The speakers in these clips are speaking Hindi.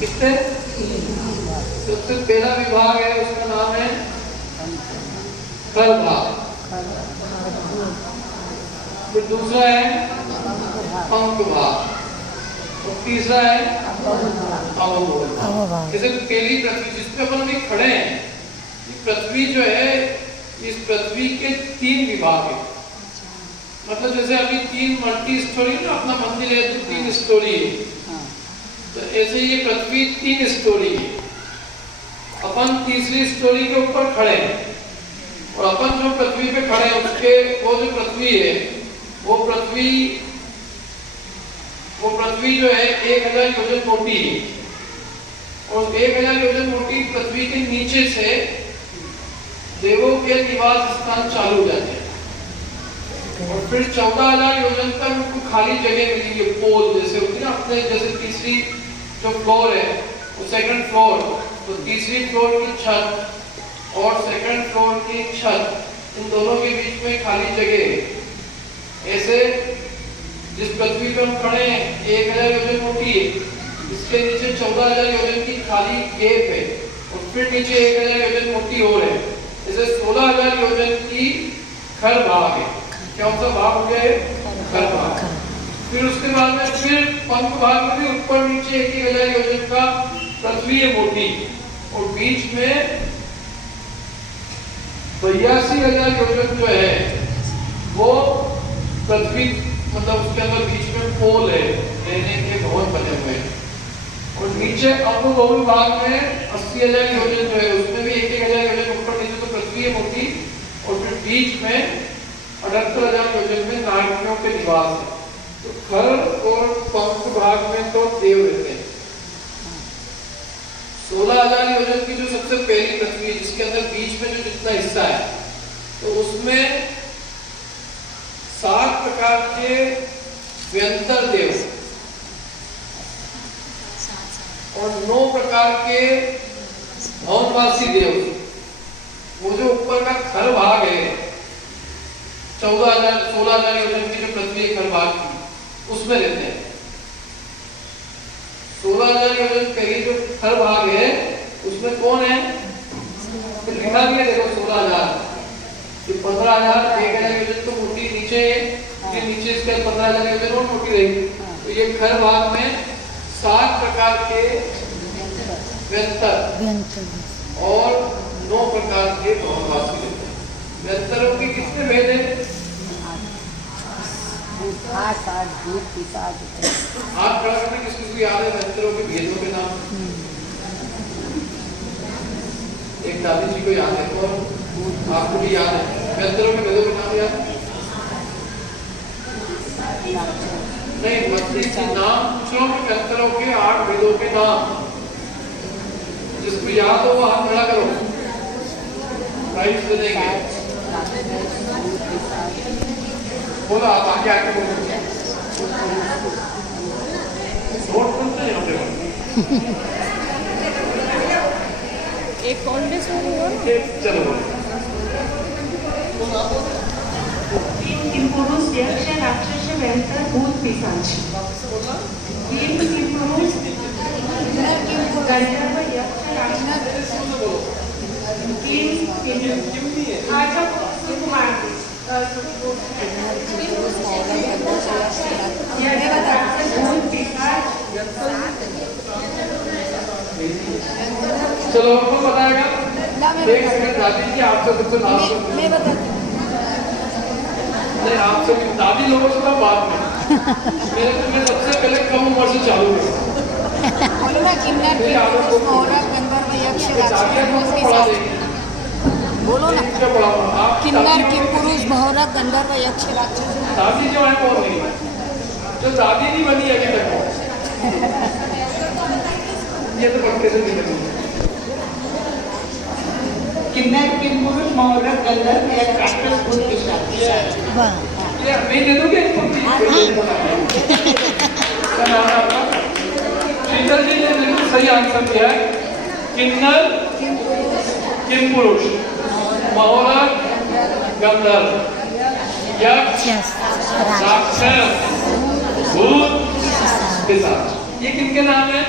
कितने? सबसे पहला विभाग है उसका नाम है खर भाग। फिर दूसरा है अंक भाग और तीसरा है अवभाग। जैसे पहली पृथ्वी जिस पे अपन अभी खड़े हैं, ये पृथ्वी जो है, इस पृथ्वी के 3 विभाग है। मतलब जैसे अभी 3 मल्टी स्टोरी ना अपना मंदिर है तो 3 स्टोरी है, तो ऐसे ये पृथ्वी 3 स्टोरी है। अपन तीसरी स्टोरी के ऊपर खड़े हैं और अपन जो पृथ्वी पे खड़े हैं उसके वो जो पृथ्वी है वो पृथ्वी जो है 1000 योजन मोटी है और 1000 योजन मोटी पृथ्वी के नीचे से देवों के निवास स्थान चालू हो जाते हैं और फिर 14000 योजन तक उनको खाली जगह मिलेगी, पोल जैसे होती है ना अपने, जैसे तीसरी जो फ्लोर है वो सेकंड फ्लोर, तो तीसरी फ्लोर की छत और सेकंड फ्लोर की छत, इन दोनों के बीच में खाली जगह है। ऐसे जिस पृथ्वी पर हम खड़े हैं 1000 योजन मोटी है, इसके नीचे 14000 योजन की खाली गैप है और फिर नीचे 1000 योजन मोटी और है। जैसे 16000 योजन की खर भाग है। क्या सा भाग हो गया है? खर भाग। फिर उसके बाद में फिर पंख भाग में भी ऊपर नीचे 1000 योजन का पृथ्वी है मोटी और बीच में 82,000 योजन जो है वो पृथ्वी, मतलब उसके अंदर बीच में पोल है, रहने के भवन बने हुए हैं। और नीचे अवभव भाग में 80,000 योजन जो है उसमें भी 1000 योजन ऊपर नीचे तो पृथ्वी है मोटी और फिर बीच में 78,000 योजन में नारकियों के निवास है। तो खर और पंख भाग में तो देव रहते हैं। 16,000 योजन की जो सबसे पहली पृथ्वी है जिसके अंदर बीच में जो जितना हिस्सा है तो उसमें 7 प्रकार के व्यंतर देव और 9 प्रकार के भवनवासी देव। वो जो ऊपर का खर भाग है 16,000 योजन की जो पृथ्वी खर भाग की उसमें रहते हैं। 16,000 योजन पहली जो खर भाग है उसमें कौन है? लिखा भी है देखो 16,000, 15,000 1000 योजन तो मोटी नीचे है, फिर नीचे इसके 15,000 योजन और मोटी रहेगी। तो ये खर भाग में 7 प्रकार के व्यंतर और 9 प्रकार के भवनवासी रहते हैं। व्यंतरों की कितने भेद है? 8 प्रकार में किसी को याद है व्यंतरों के भेदों के नाम? एक दादी जी को याद है और आपको भी याद है व्यंतरों के भेदों के नाम याद? नहीं, मतलब नाम पूछो व्यंतरों के 8 भेदों के नाम। जिसको याद हो वो हाथ खड़ा करो, प्राइज दे देंगे। बोलो आप आगे आके बोलो। वोट करते हैं अपने एक कॉन्टेस्ट हुआ ना? चलो किंपुरुष यक्ष राक्षस व्यंतर भूत पिशाच। किंपुरुष गंधर्व यक्ष राक्षस चलो आपको बताएगा। एक सेकंड दादी जी आपसे कुछ नाम मैं बताती हूँ। नहीं आपसे दादी लोगों से बात में मेरे को मैं सबसे पहले कम उम्र से चालू करूँ। बोलो ना किन्नर किंपुरुष मौरव गंधर्व यक्ष राक्षस भूत पिशाच। बोलो ना किन्नर किंपुरुष मौरव गंधर्व यक्ष राक्षस। दादी जो है कौन नहीं, जो दादी नहीं बनी अभी तक ये तो पक्के से नहीं बनी। किन्नर किंपुरुष मौरव गंधर्व यक्ष राक्षस भूत पिशाच। ये मैं दे दूंगी इसको। शीतल जी ने बिल्कुल सही आंसर दिया है। किन्नर किंपुरुष मौरव गंधर्व यक्ष राक्षस भूत पिशाच। ये किनके नाम है?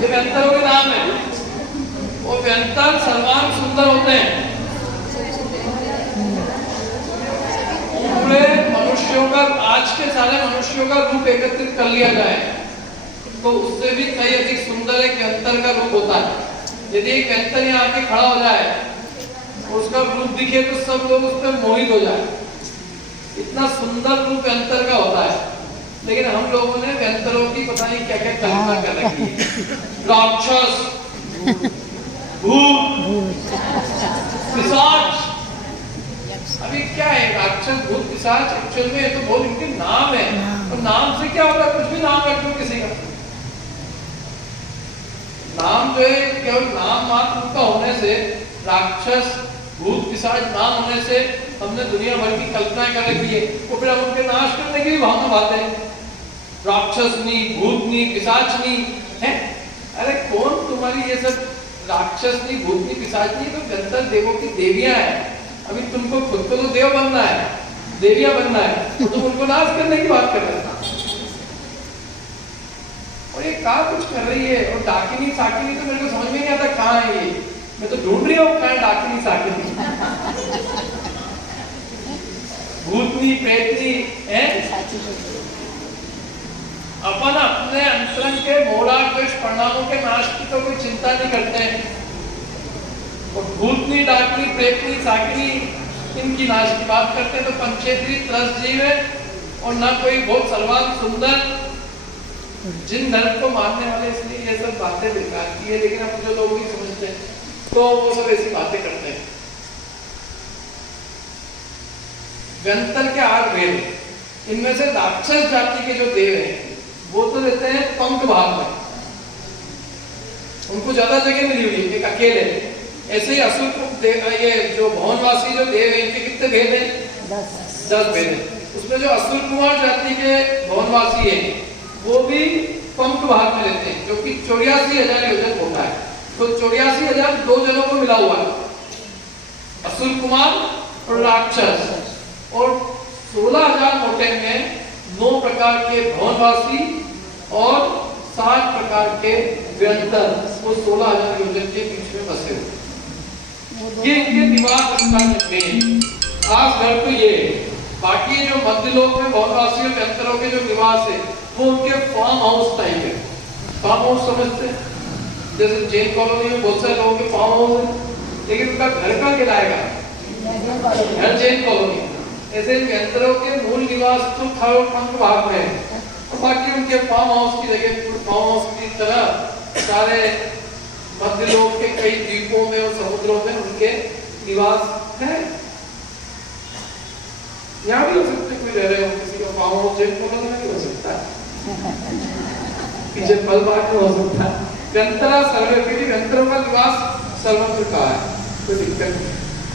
ये व्यंतरों के नाम है। वो व्यंतर सर्वांग सुंदर होते हैं। पूरे मनुष्यों का, आज के सारे मनुष्यों का रूप एकत्रित कर लिया जाए तो उससे भी कई अधिक सुंदर एक व्यंतर का रूप होता है। यदि एक व्यंतर यहाँ आके खड़ा हो जाए और उसका रूप दिखे तो सब लोग उस पर मोहित हो जाए। इतना सुंदर रूप व्यंतर का होता है। लेकिन हम लोगों ने व्यंतरों की पता नहीं क्या क्या कल्पना कर रखी है। राक्षस, भूत, पिशाच। अभी क्या है राक्षस, भूत, पिशाच? एक्चुअल में ये तो बहुत इनके नाम है। और नाम से क्या होगा? कुछ भी नाम रख दो किसी का। नाम जो है केवल नाम मात्र का होने से, राक्षस, भूत, पिशाच नाम होने से हमने दुनिया भर की कल्पनाएं कर रखी है। वो फिर हम उनके नाश करने की भी भावना बातें हैं। राक्षसनी, भूतनी, पिशाचनी है। अरे कौन तुम्हारी ये सब राक्षसनी, भूतनी, पिशाचनी? तो व्यंतर देवों की देवियां हैं। अभी तुमको खुद को तो देव बनना है, देवियां बनना है, तो तुम उनको नाश करने की बात कर रहे हो। और ये कहाँ कुछ कर रही है? और डाकिनी साकिनी तो मेरे को समझ में नहीं आता कहाँ है ये। मैं तो ढूंढ रही हूँ कहाँ है डाकिनी साकिनी। भूतनी, प्रेतनी है। अपन अपने अंतरंग के मोहराट दुष्परिणामों के नाश की तो कोई चिंता नहीं करते हैं। और भूतनी, डाकिनी, प्रेतनी, साकिनी इनकी नाश की बात करते हैं। तो पंचेंद्रिय त्रस्त जीव है और ना कोई बहुत सर्वांग सुंदर। जिन नर्क को मारने वाले, इसलिए ये सब बातें बेकार की है। लेकिन अब जो लोग ही समझते हैं तो वो सब ऐसी बातें करते हैं। व्यंतर के 8 भेद, इनमें से राक्षस जाति के जो देव हैं वो तो रहते हैं पंख भाग में, उनको ज्यादा जगह मिली हुई है, एक अकेले। ऐसे ही असुर ये जो भवनवासी जो देव हैं, इनके कितने भेद हैं? 10 भेद हैं। उसमें जो असुर कुमार जाति के भवनवासी हैं वो भी पंख भाग में लेते हैं, जो कि 84,000 योजन होता है। तो 84,000 2 जनों को मिला हुआ है, असुर कुमार और राक्षस। और 16,000 मोटे में 9 प्रकार के भवनवासी और 60 प्रकार के व्यंतर, वो 16,000 योजन के बीच में बसे हुए। ये इनके निवास स्थान में खास घर तो ये है। बाकी जो मध्यलोक में भवनवासी और व्यंतरों के जो निवास है वो उनके फार्म हाउस टाइप है। फार्म हाउस समझते हैं? जैसे जैन कॉलोनी में बहुत सारे लोगों के फार्म हाउस है, लेकिन उनका घर कहाँ गिराएगा? घर जैन कॉलोनी। ऐसे व्यंतरों के मूल निवास तो पंख भाग में है और बाकी उनके फार्म हाउस की जगह फार्म हाउस की तरह सारे मध्यलोक के कई द्वीपों में और समुद्रों में उनके निवास है। यहाँ भी हो सकते, कोई रह रहे हो किसी का फार्म हाउस जैन कॉलोनी में नहीं हो सकता, पीछे फल बाग में हो सकता है। व्यंतरा सर्वत्र, व्यंतरों का निवास सर्वत्र का है, कोई दिक्कत नहीं।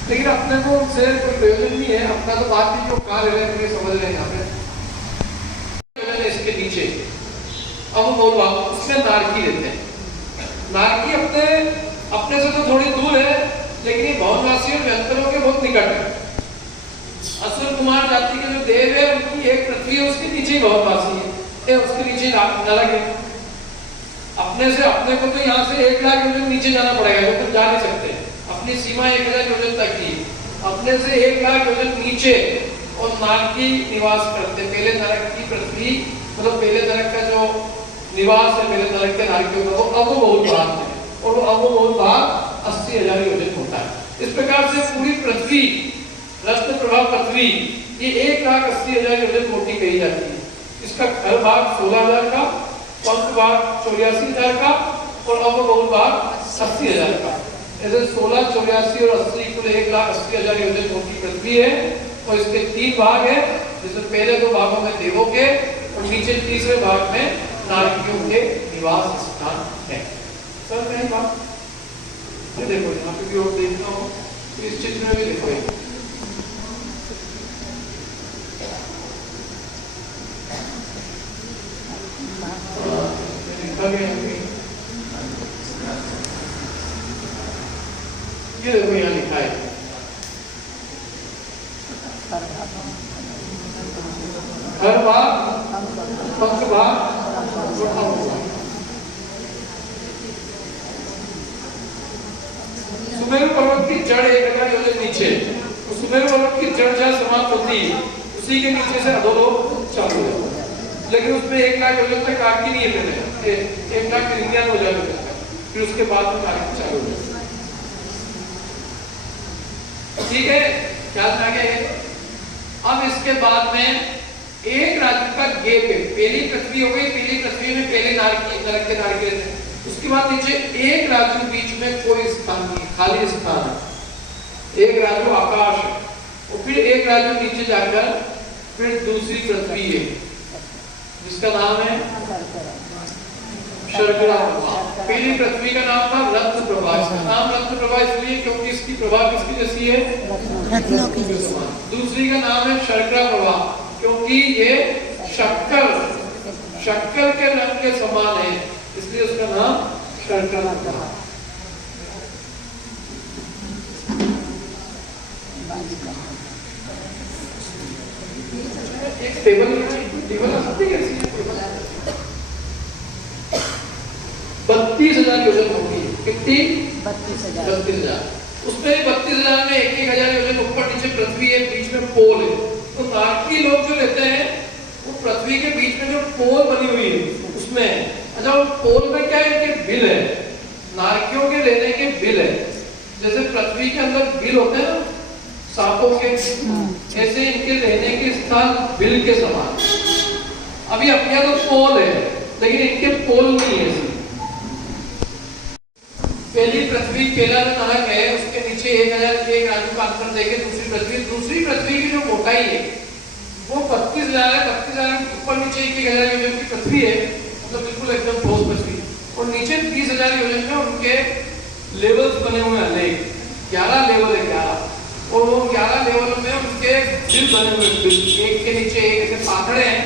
लेकिन अपने को उनसे कोई प्रयोजन नहीं है। अपना तो बात भी जो कार्य है मुझे समझ रहे हैं यहाँ पे। इसके नीचे अब बोल उसमें नारकी रहते हैं। नारकी अपने से तो थोड़ी दूर है, लेकिन ये भवनवासी और व्यंतरों के बहुत निकट है। असुर कुमार जाति के जो देव है उनकी एक पृथ्वी है, उसके नीचे ही भवनवासी है, उसके नीचे नरक है। अपने से अपने को तो यहाँ से 1 लाख योजन नीचे जाना पड़ेगा, तो जा नहीं सकते। अपनी सीमा 1000 योजन तक की, अपने से 1 लाख योजन नीचे और नारकी निवास करते। पहले नरक की पृथ्वी, मतलब पहले नरक का जो निवास है, पहले नरक के नारकियों का, वो अब बहुत भाग है और वो अब बहुत भाग 80,000 योजन होता है। इस प्रकार से पूरी पृथ्वी, रक्त प्रभाव पृथ्वी, ये 1,80,000 योजन मोटी कही जाती है। इसका घर भाग 16,000 का, पंख भाग 84,000 का और अब बहुत भाग 80,000 का। ऐसे 16, 84 और 80 कुल 1,80,000 योजन मोटी पृथ्वी है। और इसके 3 भाग है, जिसमें पहले 2 भागों में देवों के और नीचे तीसरे भाग में नारकियों के निवास स्थान है। सर नहीं बात ये देखो, यहाँ पे भी और देखना हो इस चित्र में भी देखो। ये देखो यहाँ लिखा है हर बार सुमेरु पर्वत की जड़ 1000 योजन नीचे, तो सुमेरु पर्वत की जड़ जहाँ समाप्त होती है उसी के नीचे से अधोलोक चालू है। लेकिन उसमें 1 लाख योजन तक आरती नहीं है, पहले 1,99,000 हो जाता है, फिर उसके बाद में आरती चालू हो जाती है। ठीक है, ख्याल में आ गया है। अब इसके बाद में एक राज्य का गेप है, पहली पृथ्वी हो गई, पहली पृथ्वी में पहले नरक के नारकी रहते हैं। उसके बाद नीचे एक राज्य बीच में कोई स्थान नहीं, खाली स्थान है, एक राज्य आकाश है, और फिर एक राज्य नीचे जाकर फिर दूसरी पृथ्वी है जिसका नाम है शर्करा प्रभा। पहली पृथ्वी का नाम था रत्न प्रभा। इसका नाम रत्न प्रभा इसलिए क्योंकि इसकी प्रभा किसकी जैसी है, रत्नों की जैसी। दूसरी का नाम है शर्करा प्रभा क्योंकि ये शक्कर के रंग के समान है, इसलिए उसका नाम शर्करा प्रभा। एक टेबल आ सकती है, 32,000 योजन होगी। कितनी? 32,000। उसमें 32,000 में 1,000 योजन ऊपर नीचे पृथ्वी है, बीच में पोल है। तो नारकी लोग जो रहते हैं वो पृथ्वी के बीच में जो पोल बनी हुई है उसमें, अच्छा वो पोल में क्या है, इनके बिल है, नारकियों के रहने के बिल है। जैसे पृथ्वी के अंदर बिल होते हैं ना सांपों के, ऐसे इनके रहने के स्थान बिल के समान। अभी अपने यहाँ तो पोल है लेकिन इनके पोल नहीं है। पहली पृथ्वी, पहला जो नरक है उसके नीचे 1,001 राज्यों का अंतर देके दूसरी पृथ्वी की जो मोटाई है वो 32,000 है। 32,000 ऊपर नीचे 1,000 योजन की पृथ्वी है, मतलब बिल्कुल एकदम ठोस पृथ्वी, और नीचे 30,000 योजन में उनके लेवल्स बने हुए हैं, अलग 11 लेवल है, 11, और वो 11 लेवल में उनके बिल बने हुए हैं, एक के नीचे एक, ऐसे पाथड़े हैं,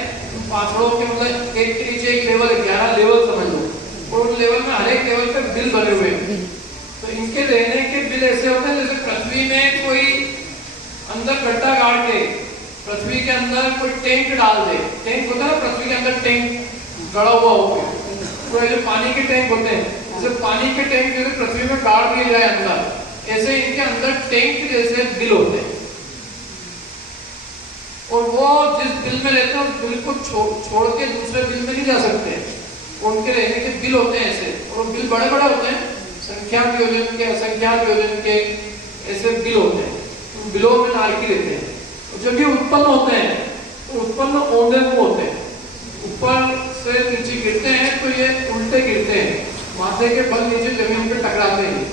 पाथड़ों के मतलब एक के नीचे एक लेवल है, 11 लेवल समझ लो, और उन लेवल में हर एक लेवल पे बिल बने हुए हैं। तो इनके रहने के बिल ऐसे होते हैं जैसे पृथ्वी में कोई अंदर गड्ढा गाड़ के पृथ्वी के अंदर कोई टैंक डाल दे, टैंक होता है पृथ्वी के अंदर टैंक गड़ा हुआ होगा, तो ऐसे पानी के टैंक होते हैं, जैसे पानी के टैंक जैसे पृथ्वी में गाड़ दिए जाए अंदर, ऐसे इनके अंदर टैंक जैसे बिल होते हैं, और वो जिस बिल में रहते हैं उस बिल को छोड़ के दूसरे बिल में नहीं जा सकते, उनके रहने के बिल होते हैं ऐसे, और वो बिल बड़े बड़े होते हैं, संख्यात योजन के, असंख्यात योजन के ऐसे बिल होते हैं, उन बिलों में नारकी रहते हैं। और जब ये उत्पन्न होते हैं तो उत्पन्न औंधे मुंह होते हैं, ऊपर से नीचे गिरते हैं तो ये उल्टे गिरते हैं, माथे के बल नीचे जमीन पे टकराते हैं,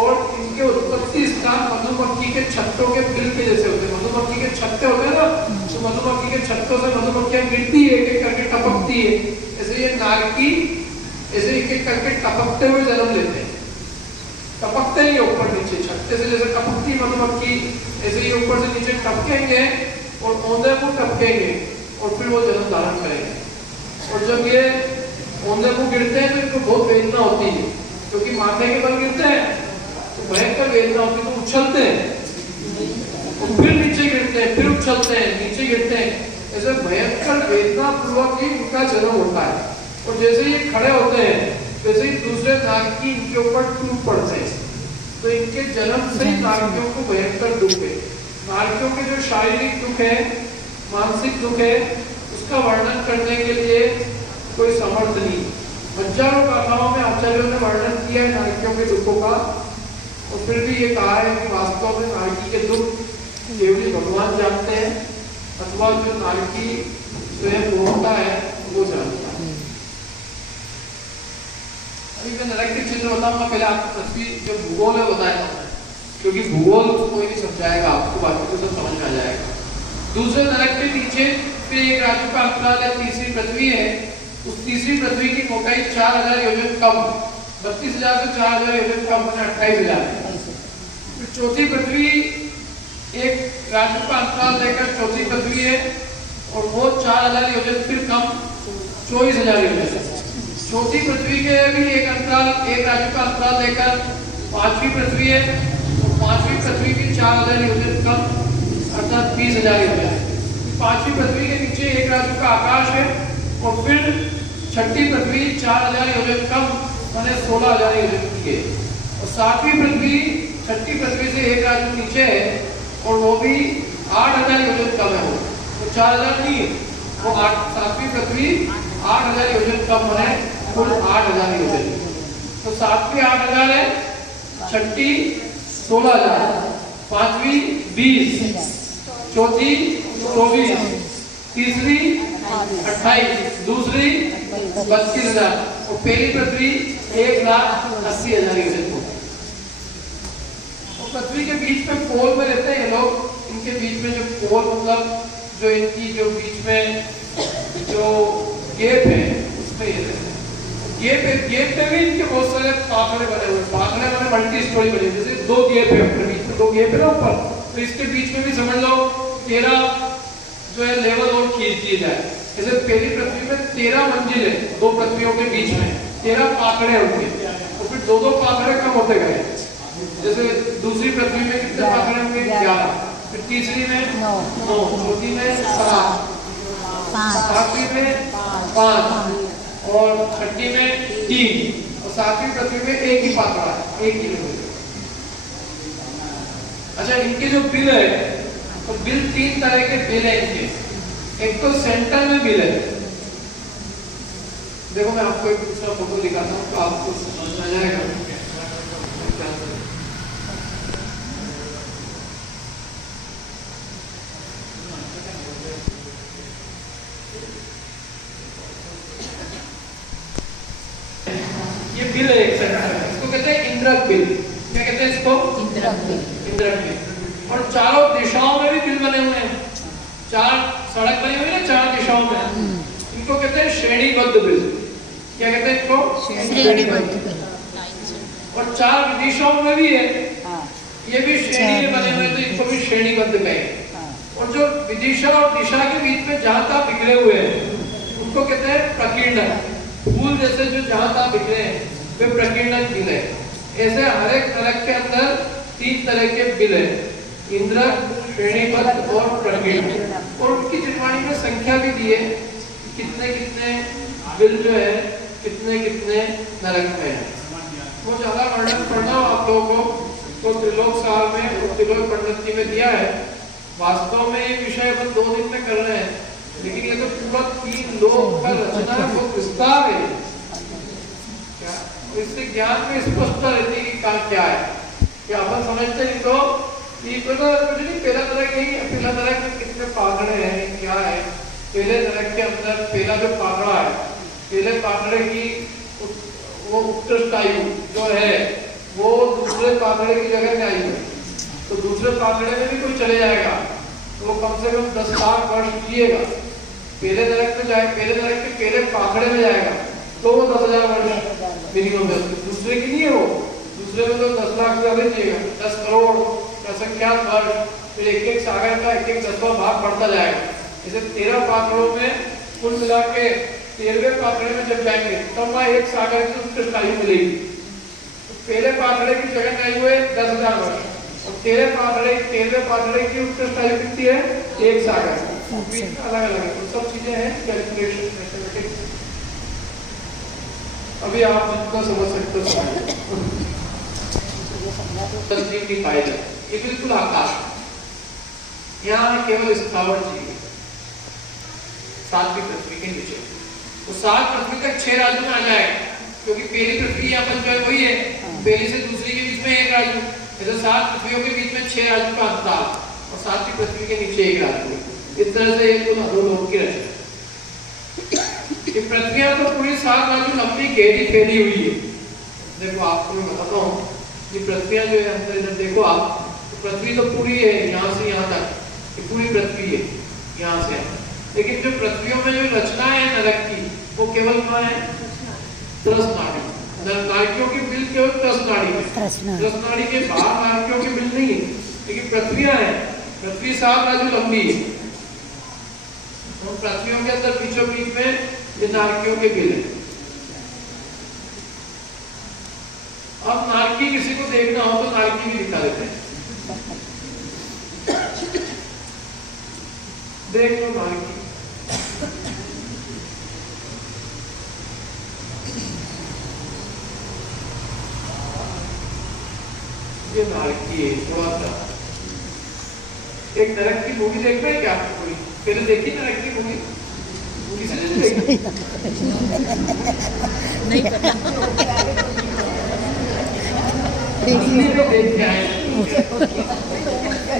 और इनके उत्पत्ति स्थान मधुमक्खी के छत्तों के बिल के जैसे होते हैं। मधुमक्खी के छत्ते होते हैं ना, तो मधुमक्खी के छत्तों से मधुमक्खियां गिरती है, एक एक करके टपकती है, ऐसे ये नारकी ऐसे एक एक करके टपकते हुए जन्म लेते हैं, टपकते ही ऊपर नीचे छत्ते से जैसे टपकती मधुमक्खी, ऐसे ही ऊपर से नीचे टपकेंगे और औंधे मुंह टपकेंगे और फिर वो जन्म धारण करेंगे। और जब ये औंधे मुंह गिरते हैं तो इनको बहुत वेदना होती है, क्योंकि माथे के बल गिरते हैं तो भयंकर वेदना होती है, तो उछलते हैं और फिर नीचे गिरते हैं, फिर उछलते हैं, नीचे गिरते हैं, ऐसे भयंकर वेदना पूर्वक ही इनका जन्म होता है। और जैसे ये खड़े होते हैं वैसे ही दूसरे नारकी इनके ऊपर टूट पड़ते हैं, तो इनके जन्म से ही नारकियों को भयंकर दुख है। नारकियों के जो शारीरिक दुख है, मानसिक दुख है, उसका वर्णन करने के लिए कोई समर्थ नहीं। हजारों गाथाओं में आचार्यों ने वर्णन किया है नारकियों के दुखों का, और फिर भी ये कहा है कि वास्तव में नारकी के दुख केवल भगवान जानते हैं, अथवा जो नारकी स्वयं होता है वो जानता है। अभी मैं नरक के चिन्ह बताऊंगा, पहले आपको पृथ्वी जो भूगोल है बताया, क्योंकि भूगोल कोई नहीं समझाएगा आपको, बाकी तो सब समझ में आ जाएगा। दूसरे नरक के नीचे फिर एक राज्य का अंतराल है, तीसरी पृथ्वी है, उस तीसरी पृथ्वी की मोटाई 4,000 योजन कम, 32,000 से 4,000 योजन कम, 28,000। फिर चौथी पृथ्वी एक राज्य का अंतराल लेकर चौथी पृथ्वी है, और वो 4,000 योजन फिर कम, 24,000 योजन। चौथी पृथ्वी के भी एक अंतराल, एक राज्य का अंतराल लेकर पांचवी पृथ्वी है, और पांचवी पृथ्वी की 4,000 योजन कम, अर्थात 20,000 योजन। पांचवी पृथ्वी के नीचे एक राज्य का आकाश है, और फिर छठी पृथ्वी 4000 योजन कम माने 16000 योजन की है, और सातवीं पृथ्वी छठी पृथ्वी से एक राजू नीचे है और वो भी 8000 योजन कम है, वो 4000 नहीं है, वो 7वीं पृथ्वी 8000 योजन कम है, कुल 8000 योजन। तो 7वीं 8000 है, छठी 16000, 5वीं 20, चौथी 24, तीसरी 28, दूसरी 32,000 और पहली पृथ्वी 1,80,000 योजन हो। और पृथ्वी के बीच में पोल में रहते हैं लोग, इनके बीच में जो पोल मतलब जो इनकी जो बीच में जो गेप है उसमें ये रहते हैं। गेप पे भी इनके बहुत सारे पाखड़े बने हुए, पाखड़े बने मल्टी स्टोरी बने, जैसे 2 गेप है ऊपर, बीच में 2 गेप है ना ऊपर, तो इसके बीच में भी समझ लो 13 जो है लेवल और खींच दिए जाए। जैसे पहली पृथ्वी में 13 मंजिल है, 2 पृथ्वियों के बीच में 13 पाखड़े होंगे, और फिर 2-2 पाखड़े कम होते गए। जैसे दूसरी पृथ्वी में कितने पाखड़े होंगे? 11, फिर तीसरी में 9, चौथी में 7, 5वीं में 5 और छठी में 3 और 7वीं पृथ्वी में 1 ही पाखड़ा है, 1 किलोमीटर। अच्छा, इनके जो बिल है तो बिल 3 तरह के बिल है इनके। एक तो सेंटर में बिल है, देखो मैं आपको एक दूसरा फोटो दिखाता हूँ तो आपको समझ आ जाएगा। ये बिल है एक सेंटर, इसको कहते हैं इंद्रक बिल। क्या कहते हैं इसको? इंद्रक बिल। इंद्रक बिल। और चारों दिशाओं में भी बिल बने हुए हैं, 4 सड़क बनी हुई है 4 दिशाओं में, इनको कहते हैं श्रेणीबद्ध बिल। क्या कहते हैं इसको? श्रेणीबद्ध बिल। और 4 दिशाओं में भी है, ये भी श्रेणी में बने हुए, तो इनको भी श्रेणीबद्ध कहें। और जो विदिशा और दिशा के बीच में जहां तक बिखरे हुए हैं उनको कहते हैं प्रकीर्णक। फूल जैसे जो जहां तक बिखरे हैं वे प्रकीर्णक बिल है। ऐसे हर एक नरक के अंदर 3 तरह के बिल है, इंद्रक, श्रेणीबद्ध और प्रकीर्णक। और उनकी चित्रवाणी में संख्या भी दी है, कितने कितने बिल जो है कितने कितने नरक में है। वो ज्यादा वर्णन पढ़ना हो आप लोगों को तो त्रिलोक सार में और त्रिलोक पंडित जी में दिया है। वास्तव में ये विषय अपन 2 दिन में कर रहे हैं, लेकिन ये तो पूरा 3 लोक का रचना है, बहुत विस्तार है। क्या इससे ज्ञान में स्पष्टता रहती है कि क्या है, क्या अपन समझते हैं तो कि कुछ नहीं। पहला तरह के कितने पाखड़े हैं, क्या है। पहले तरह के अंदर पहला जो पाखड़ा है, पहले पाखड़े की वो उत्कृष्ट आयु जो है वो दूसरे पाखड़े की जगह में आयु है, तो दूसरे पाखड़े में भी कोई चले जाएगा तो वो कम से कम 10 लाख वर्ष जिएगा। पहले दरख्त में जाए, पहले दरख्त के पहले पाखड़े में जाएगा तो वो 10,000 वर्ष मिनिमम है। दूसरे की नहीं है, वो दूसरे में तो 10 लाख से ज्यादा जिएगा, 10 करोड़ असंख्यात वर्ष, फिर एक सागर का एक 10वां भाग बढ़ता जाएगा। जैसे 13 पाखड़ों में कुल मिला के 13वें पाखड़े में जब जाएंगे तब वहां एक सागर की उत्कृष्ट आयु मिलेगी। तो पहले पाखड़े की जगह में आयु है 10,000 वर्ष, और 13वें पाखड़े की उत्कृष्ट आयु कितनी है? 1 सागर। अलग अलग है, तो सब चीजें हैं कैलकुलेशन मैथमेटिक्स। अभी आप जितना समझ सकते हो तस्वीर की फाइल है, ये बिल्कुल आकाश, यहाँ केवल स्थावर जीव है 7वीं पृथ्वी के नीचे। तो 7 पृथ्वी तक 6 राज्यों में आ जाएगा, क्योंकि पहली पृथ्वी अपन जो है वही है, पहली से दूसरी के बीच में 1 राज्य, तो 7 पृथ्वियों के बीच में 6 राज्यों का अंतर, और 7वीं पृथ्वी के नीचे 1 राज्य। इस तरह से एक अधोलोक की रचना। ये पृथ्वी तो पूरी 7 राज्यों लंबी गहरी फैली हुई है। देखो आपको मैं बताता हूँ, ये पृथ्वियां जो है अंदर इधर देखो आप, तो पृथ्वी तो पूरी है यहाँ से यहाँ तक, ये पूरी पृथ्वी है यहाँ से यहाँ। लेकिन जो पृथ्वियों में जो रचना है नरक की वो केवल क्या है? त्रस नाड़ी। नाड़ियों की बिल केवल त्रस नाड़ी है, त्रस नाड़ी के बाहर नाड़ियों की बिल नहीं है, लेकिन पृथ्वियां है। पृथ्वी 7 राज्यों लंबी है, और पृथ्वियों के अंदर बीचों बीच में ये नाड़ियों के बिल है। अब नारकी किसी को देखना हो तो नारकी भी दिखा देते हैं, देख लो नारकी। नीचे नारकी है थोड़ा सा। एक नरक की मूवी देख रहे हैं क्या आपको? कोई पहले देखी नरक की मूवी? किसी ने देखी? नहीं पता। असली में देख के आए।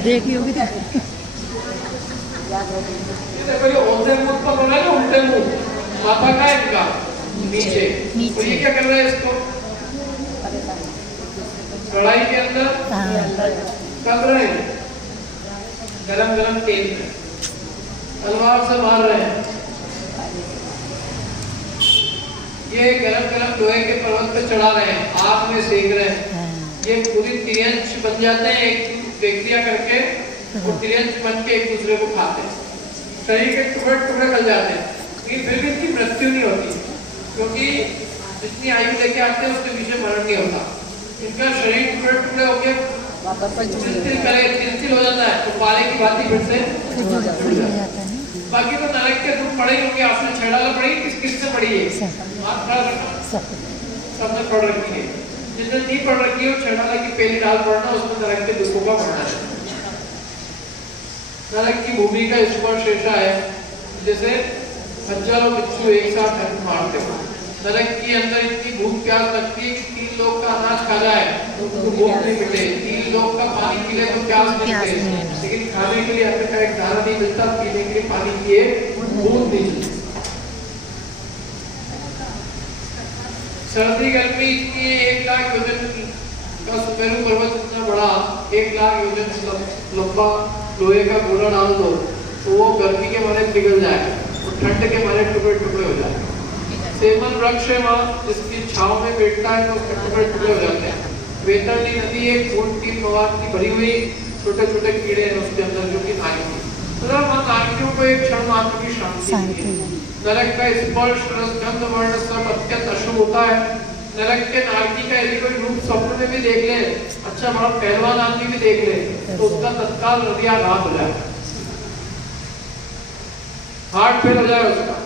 देखी होगी तो ये पहले उल्टे मुंह पर बोला ना, उल्टे मुंह, माथा का है इनका नीचे। तो ये क्या कर रहा है इसको? कढ़ाई के अंदर कर रहे हैं, गरम गरम तेल में तलवार से मार रहे हैं। ये गरम गरम लोहे के पर्वत पे चढ़ा रहे हैं, आग में सेक रहे हैं। ये पूरी त्रियंच बन जाते हैं एक प्रक्रिया करके, और त्रियंच बन के एक दूसरे को खाते हैं। शरीर के टुकड़े टुकड़े कर जाते हैं, लेकिन फिर भी इनकी मृत्यु नहीं होती, क्योंकि जितनी आयु लेके आते हैं उसके पीछे मरण नहीं होता। इनका शरीर टुकड़े टुकड़े होके तिल हो जाता है, तो पाले की बात फिर से जुड़ जाता है। बाकी तो नरक के दुख पड़े होंगे, आपने छेड़ाला पड़ी, किसने पड़ी है? सबने पढ़ रखी है। जिसने नहीं पढ़ रखी है, छेड़ाला की पहली डाल पढ़ना, उसमें नरक के दुखों का पढ़ना है। नरक की भूमि का स्पर्श ऐसा है जैसे हजारों बिच्छू एक साथ डंक मारते हो। नरक के अंदर इतनी भूख प्यास लगती है कि 3 लोग का अनाज खा जाए तो भूख नहीं मिटे, 3 लोग का पानी पी ले तो प्यास नहीं मिटे, लेकिन खाने के लिए अन्न का एक दाना नहीं मिलता, पीने के लिए पानी की एक बूंद नहीं मिलती। सर्दी गर्मी इतनी है, 1 लाख योजन का सुमेरु पर्वत इतना बड़ा, 1 लाख योजन लंबा लोहे का गोला डाल दो तो वो गर्मी के मारे पिघल जाए और ठंड के मारे टुकड़े टुकड़े हो जाए। सेमल वृक्ष है वहाँ, जिसकी छांव में बैठता है तो उसके टुकड़े टुकड़े हो जाते हैं। वैतरणी नदी एक खून मवाद की भरी हुई छोटे छोटे कीड़े हैं उसके अंदर, जो कि नारियों मतलब वहाँ नारियों को एक क्षण मात्र की शांति है। नरक का स्पर्श रस गंध वर्ण सब अत्यंत अशुभ होता है। नरक के नारकी का यदि कोई रूप स्वप्न में भी देख ले, अच्छा बड़ा पहलवान आदमी भी देख ले, तो उसका तत्काल हृदयाघात हो जाए, हार्ट फेल हो जाए उसका,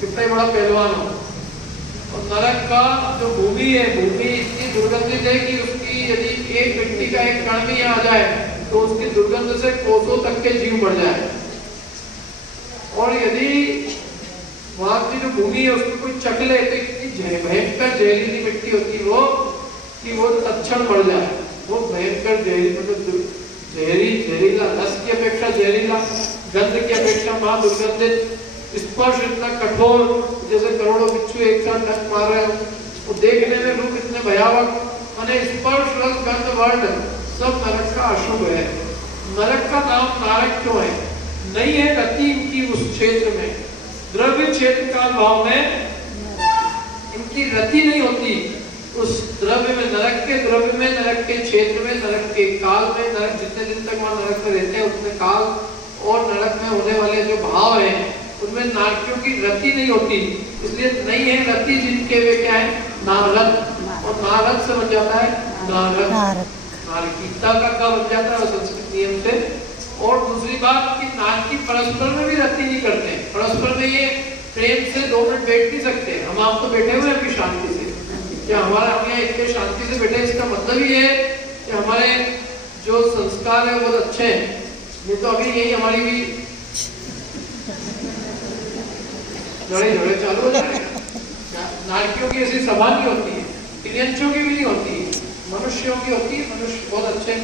कितना बड़ा पहलवान हो। और नरक का जो भूमि है, भूमि इतनी दुर्गंधित है कि उसकी यदि एक मिट्टी का एक कण भी आ जाए तो उसकी दुर्गंध से कोसों तक के जीव मर जाए। और यदि वहां की जो भूमि है उसको कोई चख ले तो इतनी भयंकर जहरीली मिट्टी होती है वो कि वो तत्क्षण मर जाए। वो भयंकर जहरीली, मतलब जहरीला, रस की अपेक्षा जहरीला, गंध की अपेक्षा वहां दुर्गंधित, स्पर्श इतना कठोर जैसे करोड़ों बिच्छू एक साथ डंक मार रहे हो। वो देखने में रूप इतने भयावह, माने स्पर्श रस गंध वर्ण सब नरक का अशुभ है। नरक का नाम नारक क्यों है? नहीं है गति इनकी उस क्षेत्र में, द्रव्य क्षेत्र का भाव में इनकी रति नहीं होती। उस द्रव्य में, नरक के द्रव्य में, नरक के क्षेत्र में, नरक के काल में, नरक जितने दिन तक वहां नरक में रहते हैं उतने काल और नरक में होने वाले जो भाव है उनमें नारकियों की रति नहीं होती, इसलिए नहीं है रति जिनके वे क्या है? नारक। और नारक से बन जाता है नारक, नारकीता का क्या बन जाता है संस्कृत नियम से। और दूसरी बात कि नारकी परस्पर में भी रति नहीं करते, परस्पर में ये प्रेम से 2 मिनट बैठ नहीं सकते। हम आप तो बैठे हुए हैं अभी शांति से, क्या हमारा हम यहाँ इतने शांति से बैठे, इसका मतलब ही है कि हमारे जो संस्कार है बहुत अच्छे हैं। नहीं तो अभी यही हमारी भी झड़े चालू हो जाएगा। नारकियों की ऐसी सभा नहीं होती है, तिर्यंचों की भी नहीं होती, मनुष्यों की होती है। मनुष्य बहुत अच्छे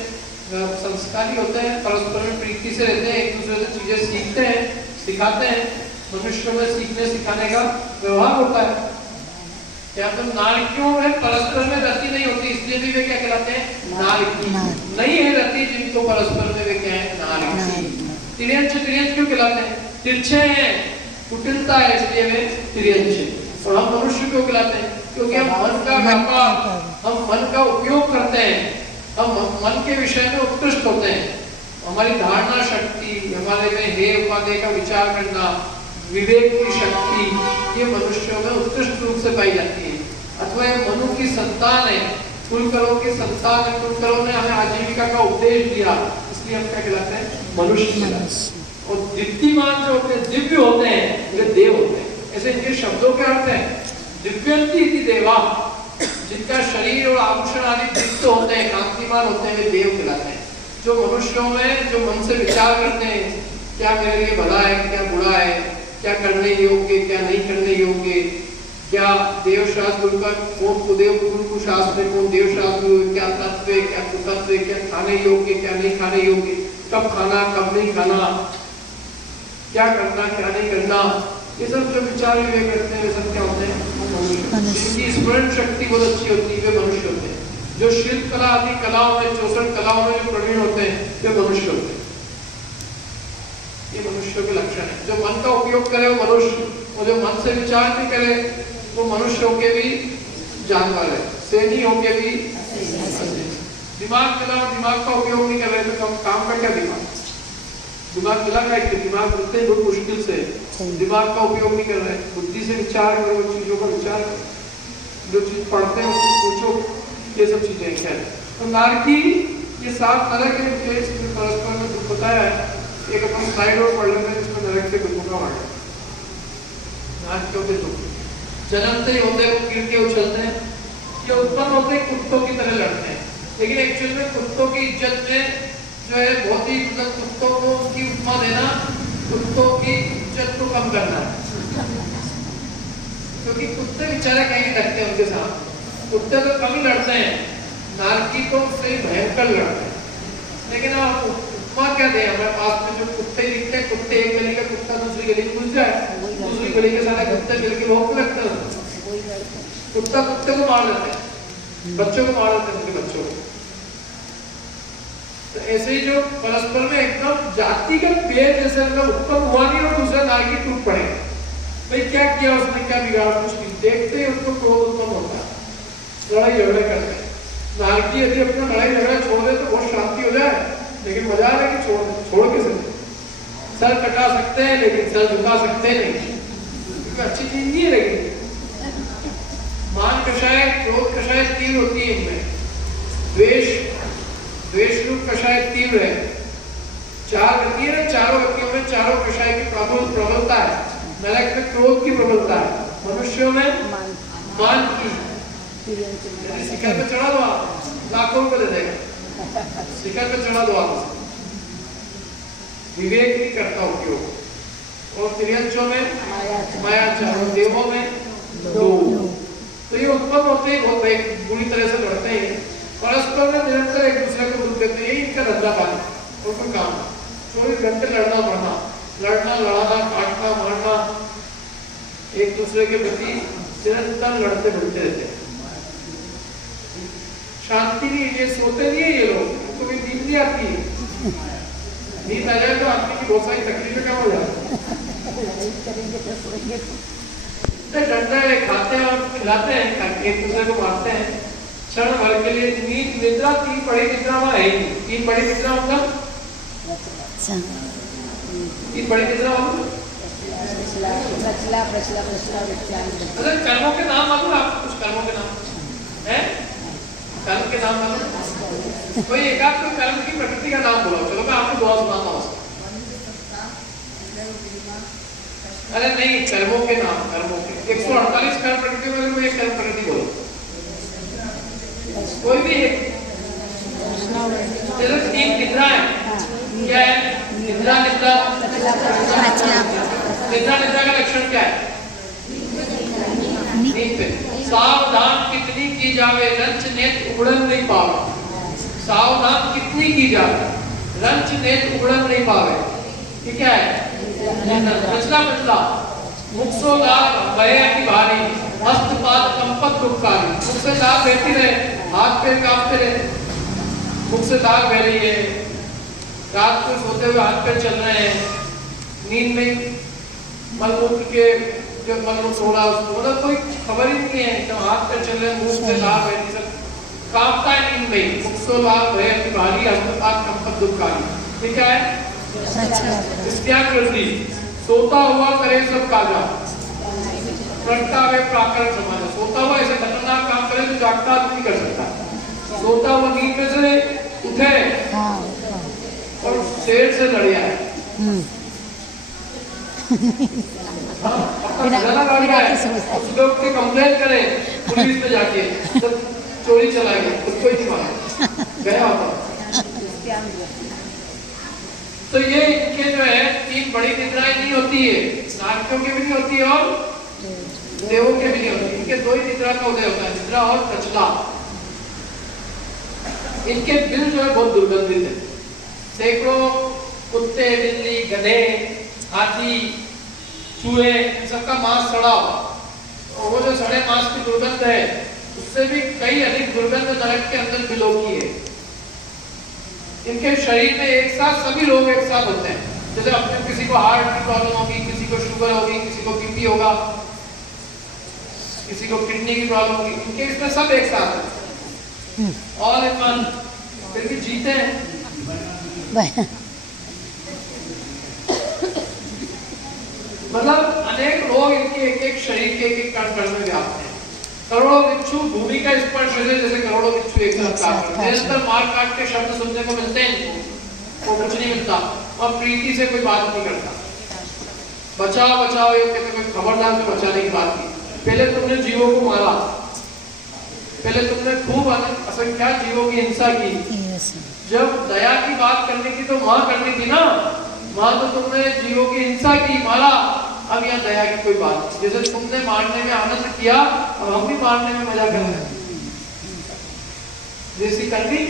संस्कारी होते हैं, परस्पर में प्रीति से रहते हैं, एक दूसरे से चीजें सीखते हैं, सिखाते हैं। मनुष्यों में सीखने सिखाने का व्यवहार होता है। क्या तो नारकियों में परस्पर में रति नहीं होती, इसलिए भी वे क्या कहलाते हैं? नारकी। नहीं है रति जिनको परस्पर में वे क्या है? नारकी। तिर्यंच क्यों कहलाते हैं? तिरछे हैं, कुटिलता है, इसलिए वे तिर्यंच। और हम मनुष्य क्यों कहलाते हैं? क्योंकि हम मन का व्यापार, हम मन का उपयोग करते हैं, हम मन के विषय में उत्कृष्ट होते हैं। हमारी धारणा शक्ति, हमारे में हे उपादेय का विचार करना, विवेक की शक्ति, ये मनुष्यों में उत्कृष्ट रूप से पाई जाती है। अथवा ये मनु की संतान है, कुलकरों की संतान है, कुलकरों ने हमें आजीविका का उपदेश दिया, इसलिए हम क्या कहलाते हैं? मनुष्य। और दीप्तिमान जो होते हैं, दिव्य होते हैं, वे देव होते हैं। ऐसे इनके शब्दों के अर्थ हैं दिव्यंती इति देवा, जिनका शरीर और आभूषण आदि तृप्त होते हैं, कांतिमान होते हैं, वे देव कहलाते हैं। जो मनुष्यों में जो मन से विचार करते हैं, क्या मेरे लिए भला है, क्या बुरा है, क्या करने योग्य, क्या नहीं करने योग्य, क्या देव शास्त्र का कौन कुदेव कुरु शास्त्र है, कौन देव शास्त्र, क्या तत्व है, क्या कुतत्व है, क्या खाने योग्य, क्या नहीं खाने योग्य, कब खाना कब नहीं खाना, क्या करना क्या नहीं करना, ये सब जो विचार विवेक करते हैं वे सब क्या होते हैं? जिनकी स्मरण शक्ति बहुत अच्छी होती है वे मनुष्य होते हैं। जो शिल्प कला आदि कलाओं में, चौसठ कलाओं में जो प्रवीण होते हैं वे मनुष्य होते हैं। ये मनुष्यों के लक्षण है। जो मन का उपयोग करे वो मनुष्य, और जो मन से विचार नहीं करे वो मनुष्य होके भी जानवर है, सैनी होके भी। दिमाग मिला और दिमाग का उपयोग नहीं कर रहे तो काम का क्या दिमाग? दिमाग मिला का एक दिमाग मिलते बहुत मुश्किल से, दिमाग का उपयोग नहीं कर रहे। बुद्धि से विचार करो, चीजों का विचार करो, जो चीज पढ़ते हैं उसको पूछो, ये सब चीजें क्या है। तो नारकी ये 7 नरक है, परस्पर में दुख बताया है। एक अपन स्लाइड और पढ़ लेते हैं जिसमें नरक के दुखों का वर्णन। नारकियों के दुख जन्मते ही होते हैं, वो गिर के उछलते हैं, ये उत्पन्न होते ही कुत्तों की तरह लड़ते हैं। लेकिन एक्चुअल में कुत्तों की इज्जत में जो है बहुत ही मतलब कुत्तों को उनकी उपमा देना, कुत्तों की इज्जत को कम करना है, क्योंकि कुत्ते बेचारे कहीं लगते हैं उनके साथ। कुत्ते तो कम ही लड़ते हैं, नारकी तो उससे भयंकर लड़ते हैं। लेकिन आप उपमा क्या दें? हमारे पास में जो कुत्ते दिखते हैं, कुत्ते एक गली का कुत्ता दूसरी गली में घुस जाए, दूसरी गली के सारे कुत्ते मिलकर भौंकने लगते हैं, कुत्ता कुत्ते को मार देते हैं, बच्चों को मार देते हैं, उनके बच्चों को। तो ऐसे ही जो परस्पर में एकदम जातिगत भेद जैसे मतलब उत्पन्न हुआ नहीं और दूसरा नारकी टूट पड़े, भाई क्या किया उसने, क्या बिगाड़ा, कुछ नहीं, देखते ही उसको क्रोध उत्पन्न होता है, लड़ाई झगड़े करते हैं। नारकी यदि अपना लड़ाई झगड़ा छोड़ दे तो बहुत शांति हो जाए, लेकिन मजा है कि छोड़ के सकते, सर कटा सकते हैं लेकिन सर झुका सकते नहीं, क्योंकि अच्छी चीज नहीं रहेगी। मान कषाय क्रोध कषाय तीव्र होती है इनमें, द्वेष रूप कषाय तीव्र है। 4 गति है, चारों गतियों में चारों कषाय की प्रबलता है। नरक में क्रोध की प्रबलता है, मनुष्यों में मान की। शिखर पे चढ़ा दो आप, लाखों रुपए दे देगा, शिखर पे चढ़ा दो आप। विवेक नहीं करता उपयोग। और त्रियंशों में मायाचार, देवों में 2। तो ये उत्पन्न होते ही बहुत बुरी तरह से लड़ते हैं, परस्पर में निरंतर एक दूसरे को दुख देते हैं। इनका धंधा पानी और कोई काम 24 घंटे लड़ना मरना, लड़ना लड़ाना, काटना मारना, एक दूसरे के प्रति निरंतर लड़ते बढ़ते रहते हैं। शांति नहीं, ये सोते नहीं है ये लोग, उनको भी नींद नहीं आती है। नींद आ जाए तो आदमी की बहुत सारी तकलीफें क्या हो जाती है। डंडा खाते हैं और खिलाते हैं, एक दूसरे को मारते हैं क्षण भर के लिए। नींद निद्रा 3 बड़ी निद्रा वहाँ है। 3 बड़ी निद्रा मतलब 3 बड़ी निद्रा मतलब कर्मों के नाम मालूम आपको? कुछ कर्मों के नाम है? कर्म के नाम मालूम? कोई एक आध कोई कर्म की प्रकृति का नाम बोलो, चलो मैं आपको दुआ सुनाता हूँ। अरे नहीं, कर्मों के नाम, कर्मों के 148 कर्म प्रकृति में कोई एक कर्म प्रकृति बोलो, कोई भी एक। चलो 3 निद्रा है, क्या है? निद्रा निद्रा निद्रा का लक्षण क्या है? नींद पे सावधान कितनी की जावे, रंच नेत्र उड़न नहीं पावे। सावधान कितनी की जावे, रंच नेत्र उड़न नहीं पावे। ये क्या है? पिछला मुख सो लाभ भय की भारी, हस्तपाद कंपत दुखकारी। मुख से लाभ बहती रहे, हाथ पैर कांपते रहे, मुख से दाग बह रही है, रात को सोते हुए हाथ पैर चल रहे हैं, नींद में मलमूत्र के जो मलमूत्र हो रहा है उसको मतलब कोई खबर ही नहीं है, तो हाथ पैर चल रहे हैं, मुंह से लाभ है, सब कांपता है नींद में। मुख से लाभ भय की भारी, हस्तपाद कंपत दुखकारी। ये क्या है? सोता हुआ करे सब काजा, प्रगटा हुए प्राकरण समाज। सोता हुआ ऐसे खतरनाक काम करे जो जागता आदमी कर सकता। सोता हुआ नींद में से उठे और शेर से लड़िया है। आपका बिना- खजाना गाड़ बिना गया किसी है, मुझसे। उस लोग के कंप्लेन करें पुलिस में जाके, जब चोरी चला गया खुद को ही नहीं मारा गया होता। तो ये इनके जो है 3 बड़ी निद्राएं नहीं होती है, नारकियों की भी नहीं होती है और देवों के भी नहीं होती। इनके 2 ही निद्रा का उदय होता है, निद्रा और कचला। इनके बिल जो है बहुत दुर्गंधित है। सैकड़ों कुत्ते, बिल्ली, गधे, हाथी, चूहे, इन सबका मांस सड़ा हुआ, और वो जो सड़े मांस की दुर्गंध है उससे भी कई अधिक दुर्गंध नरक के अंदर बिलों की है। इनके शरीर में एक साथ सभी लोग एक साथ होते हैं। जैसे अपने किसी को हार्ट की प्रॉब्लम होगी, किसी को शुगर होगी, किसी को बीपी होगा, किसी को किडनी की प्रॉब्लम होगी, इनके इसमें सब एक साथ है, ऑल इन वन, फिर भी जीते हैं। मतलब अनेक लोग इनके एक एक शरीर के एक एक कण में व्याप्त हैं। करोड़ों बिच्छू भूमि का स्पर्श है, जैसे करोड़ों बिच्छू एक साथ काम करते हैं। निरंतर मार काट के शब्द सुनने को मिलते हैं इनको, वो कुछ नहीं मिलता, और प्रीति से कोई बात नहीं करता। बचाओ बचाओ ये कहते, कोई खबरदार से बचाने की बात नहीं। पहले तुमने जीवों को मारा, पहले तुमने खूब असंख्यात जीवों की हिंसा की, जब दया की बात करनी थी तो वहां करनी थी ना, वहां तो तुमने जीवों की हिंसा की, मारा। अब यहाँ दया की कोई बात नहीं। जैसे तुमने मारने में आनंद किया, अब हम भी मारने में मजा कर रहे हैं। जैसी करनी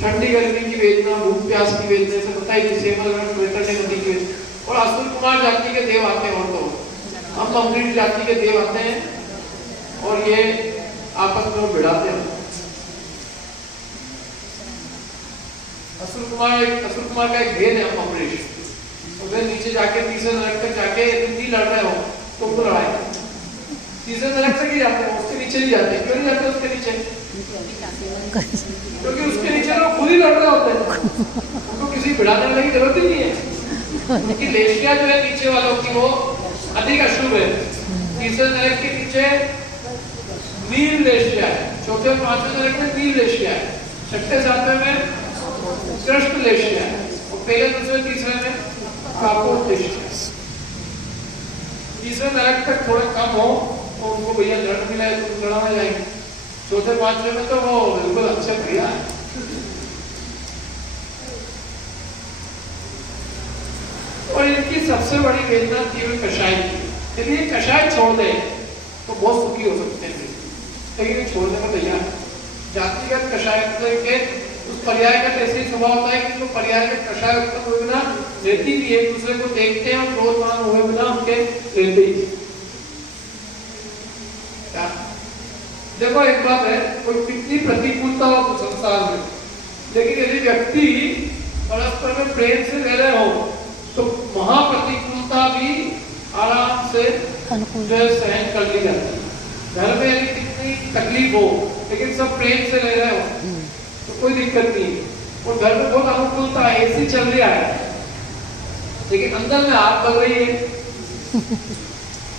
ठंडी गर्मी की वेदना, भूख प्यास की वेदना से बताई नदी की। और असुर कुमार जाति के देव आते हैं, और तो हम अमृत जाति के देव आते हैं और ये आपस में भिड़ाते हैं। असुर कुमार का एक भेद है अमरीश। उधर नीचे जाके तीसरे नरक तक जाके नहीं लड़ रहे हो तो उनको लड़ाई, तीसरे नरक तक ही जाते हैं, उसके नीचे नहीं जाते। क्यों नहीं जाते उसके नीचे? क्योंकि उसके नीचे लोग खुद ही लड़ रहे होते हैं, उनको किसी भिड़ाने वाले की जरूरत ही नहीं है। उनकी लेशिया जो है नीचे वालों की वो अधिक अशुभ है। तीसरे नरक के नीचे नील लेशिया है, चौथे और 5वें नरक में नील लेशिया है, 6ठे 7वें में कृष्ण लेशिया है, और पहले दूसरे तीसरे में कापुर लेशिया। तीसरे नरक तक थोड़े कम हो तो उनको भैया लड़ मिलाए तो लड़ाने जाएंगे, चौथे 5वें में तो वो बिल्कुल अच्छे भैया है। और इनकी सबसे बड़ी वेदना थी कषाय की। यदि ये कषाय छोड़ दे तो बहुत सुखी हो सकते हैं, लेकिन छोड़ने को तैयार। जातिगत कषाय के उस पर्याय का ऐसे ही स्वभाव होता है कि जो पर्याय में कषाय उत्पन्न हुए बिना रहती भी एक दूसरे को देखते हैं और क्रोधमान हुए बिना उनके रहते ही। देखो एक बात है, कोई कितनी प्रतिकूलता हो संसार में, लेकिन यदि व्यक्ति परस्पर में प्रेम से रह रहे हो तो महाप्रतिकूलता भी आराम से सहन कर ली जाती है। घर में यदि कितनी तकलीफ हो लेकिन सब प्रेम से रह रहे हो तो कोई दिक्कत नहीं है। और घर में बहुत अनुकूलता है, एसी चल रहा है, लेकिन अंदर में आग बल रही है।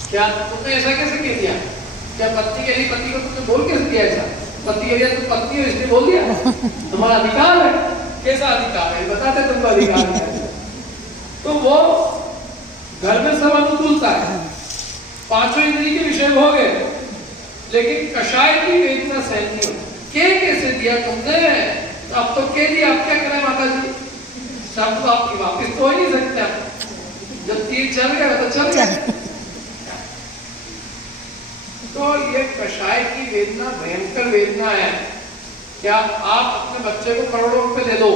क्या तुमने ऐसा कैसे कह दिया? क्या पत्नी के लिए पति को तुमने बोल कैसे दिया ऐसा? पति के लिए तुम पत्नी हो इसलिए बोल दिया? तुम्हारा अधिकार है। कैसा अधिकार है बताते, तुमको अधिकार है। तो वो घर में सब अनुकूलता है, 5 इंद्रिय के विषय हो गए, लेकिन कषाय की वेदना सहन नहीं होती। के कैसे दिया तुमने? तो अब तो के दिया, आप क्या करें माता जी? सब तो आपकी वापिस तो ही नहीं सकते। जब तीर चल गया तो चल गया। तो ये कषाय की वेदना भयंकर वेदना है। क्या आप अपने बच्चे को करोड़ों रुपए दे दो,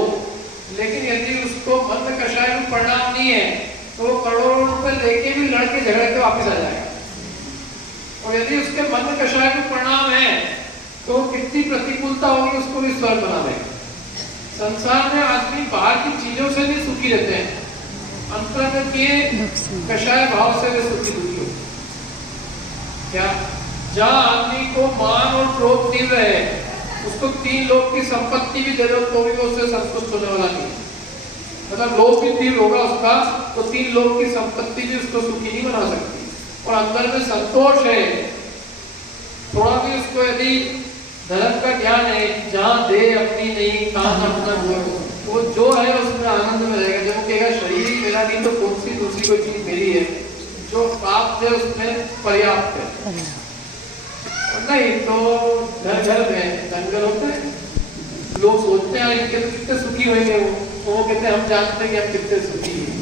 लेकिन यदि उसको मंद कषाय में परिणाम नहीं है तो वो करोड़ों रुपए लेके भी लड़के झगड़ के वापस आ जाएगा। और यदि उसके मंद कषाय में परिणाम है तो कितनी प्रतिकूलता होगी उसको भी स्वर बना देगा। संसार में आदमी बाहर की चीजों से भी सुखी रहते हैं, अंतरंग के कषाय भाव से वे सुखी दुखी हो। क्या जहाँ आदमी को मान और क्रोध तीव्र है, उसको 3 लोग की संपत्ति भी दे दो तो भी उससे संतुष्ट होने वाला नहीं। मतलब लोभ भी तीव्र होगा उसका तो 3 लोग की संपत्ति भी उसको सुखी नहीं बना सकती। और अंदर में संतोष है, थोड़ा भी उसको यदि धर्म का ज्ञान है, जहाँ दे अपनी नहीं कान अपना वो जो है उसमें आनंद में रहेगा। जब वो कहेगा शरीर ही मेरा नहीं तो कौन सी दूसरी कोई चीज मेरी है, जो प्राप्त है उसमें पर्याप्त है, नहीं तो घर घर में दंगल होता है। लोग सोचते हैं इनके तो कितने सुखी होंगे, वो कहते हैं हम जानते हैं कि हम कितने सुखी हैं,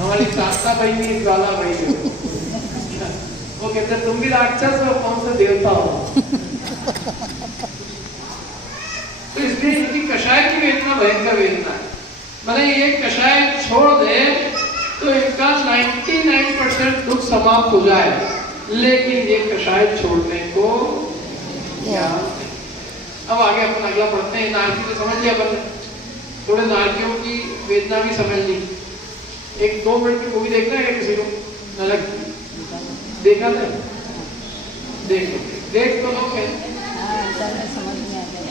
हमारी साधना बहनी ज्वाला बहनी। वो कहते हैं तुम भी राक्षस हो, कौन से देवता हो। तो इसलिए इनकी कषाय की वेदना भयंकर वेदना है। मैंने ये कषाय छोड़ दे तो इनका 99% दुख समाप्त हो जाए, लेकिन ये कषाय छोड़ने को अब आगे अपन अगला पढ़ते हैं। नारकी को समझ लिया अपन, थोड़े नारकियों की वेदना भी समझ ली। एक 2 मिनट की मूवी देखना है किसी को? नरक देखा था? देख तो लोग है। समझ में आ गया।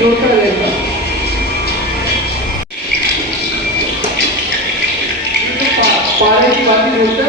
जोड़ता रहेगा। पारे की बात नहीं होता।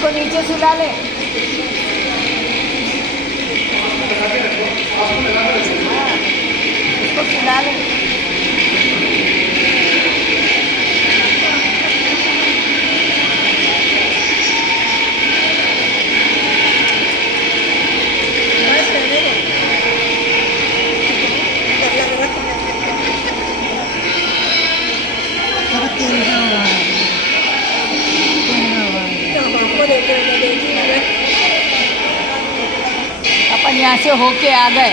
उसको नीचे सुला ले। लगा के रखो, आपको लगा के रखो। हाँ, उसको सुला ले। बस रहने दो। अपन यहाँ से होके आ गए।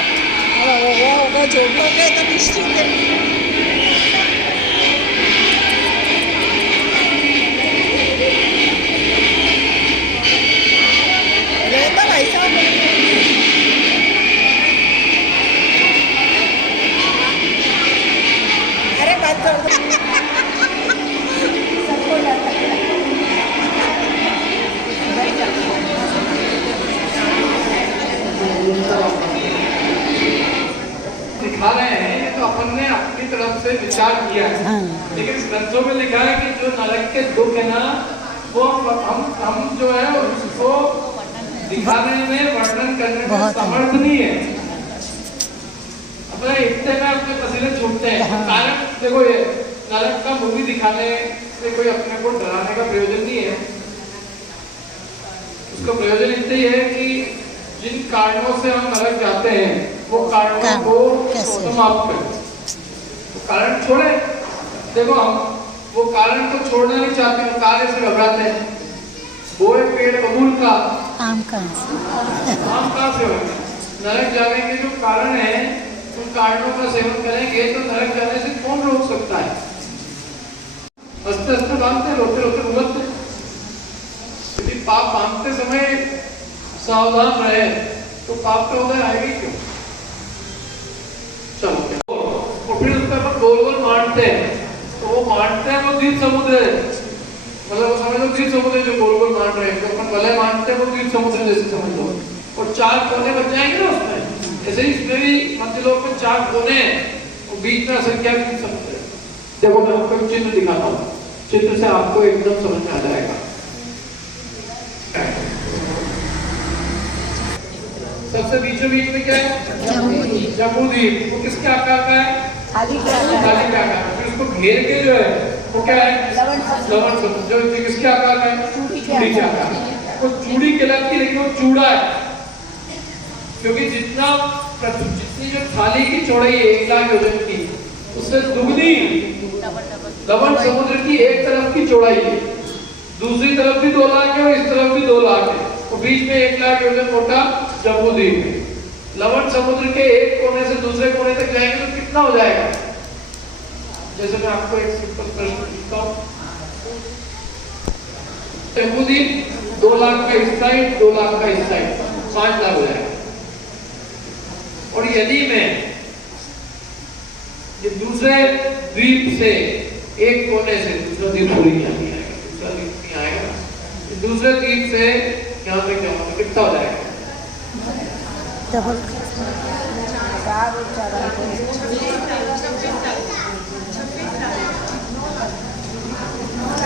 वो जो भी हो गए तो निश्चित है। रहता ऐसा अरे बात कर दो। सबको जाता है। दिखा रहे हैं तो अपन ने अपनी तरफ से विचार किया है, लेकिन ग्रंथों में लिखा है कि जो नरक के दुख है ना, वो हम जो है उसको दिखाने में, वर्णन करने में समर्थ नहीं है। अपने इतने में अपने पसीने छूटते हैं। कारण देखो, ये नरक का मूवी दिखाने से कोई अपने को डराने का प्रयोजन नहीं है। उसका प्रयोजन इतना ही है कि जिन कारणों से हम नरक जाते हैं वो कारणों को समाप्त करें, वो कारण छोड़े। देखो, हम वो कारण को छोड़ना नहीं चाहते, वो कार्य से घबराते हैं। बोए पेड़ बबूल का आम कहाँ कहाँ से होगा? नरक जाने के जो कारण है उन कारणों का सेवन करेंगे तो नरक जाने से कौन रोक सकता है? हंसते हंसते बांधते, रोते रोते भुगतते। यदि पाप बांधते समय सावधान रहे तो पाप का उदय आएगी क्यों? चलो, और फिर उसके ऊपर गोल गोल मारते हैं, तो वो मारते हैं वो द्वीप समुद्र है। मतलब वो समझ लो द्वीप समुद्र जो गोल गोल मार रहे हैं, तो अपन भले मारते हैं वो द्वीप समुद्र जैसे समझ लो। और 4 कोने बच जाएंगे ना उसमें, ऐसे ही इसमें भी मंजिलों में 4 कोने हैं, और बीच में असल क्या द्वीप समुद्र है। देखो, मैं आपको एक चित्र दिखाता हूँ, चित्र से आपको एकदम समझ में आ जाएगा। सबसे बीचों बीच में क्या है? जम्बूद्वीप। वो किसके आकार का है? थाली के आकार। थाली के आकार का। फिर उसको घेर के जो है वो क्या है? लवण समुद्र। जो किसके आकार का है? चूड़ी चूड़ी के आकार का। वो चूड़ी कहलाती है, लेकिन वो चूड़ा है, क्योंकि जितनी जो थाली की चौड़ाई है 1 लाख योजन की, उससे दुगनी लवण समुद्र की एक तरफ की चौड़ाई है, दूसरी तरफ भी 2 लाख है और इस तरफ भी 2 लाख है, और बीच में 1 लाख योजन मोटा जम्बूद्वीप है। लवण समुद्र के एक कोने से दूसरे कोने तक जाएंगे तो कितना हो जाएगा? जैसे मैं आपको एक सिंपल प्रश्न पूछता हूँ, जम्बूद्वीप 2 लाख का इस साइड, 2 लाख का इस साइड, 5 लाख हो जाएगा। और यदि मैं ये दूसरे द्वीप से एक कोने से दूसरा द्वीप पूरी नहीं आएगा, दूसरा द्वीप नहीं आएगा, दूसरे द्वीप से यहाँ पे क्या होगा? कितना हो जाएगा? डबल 4 और 4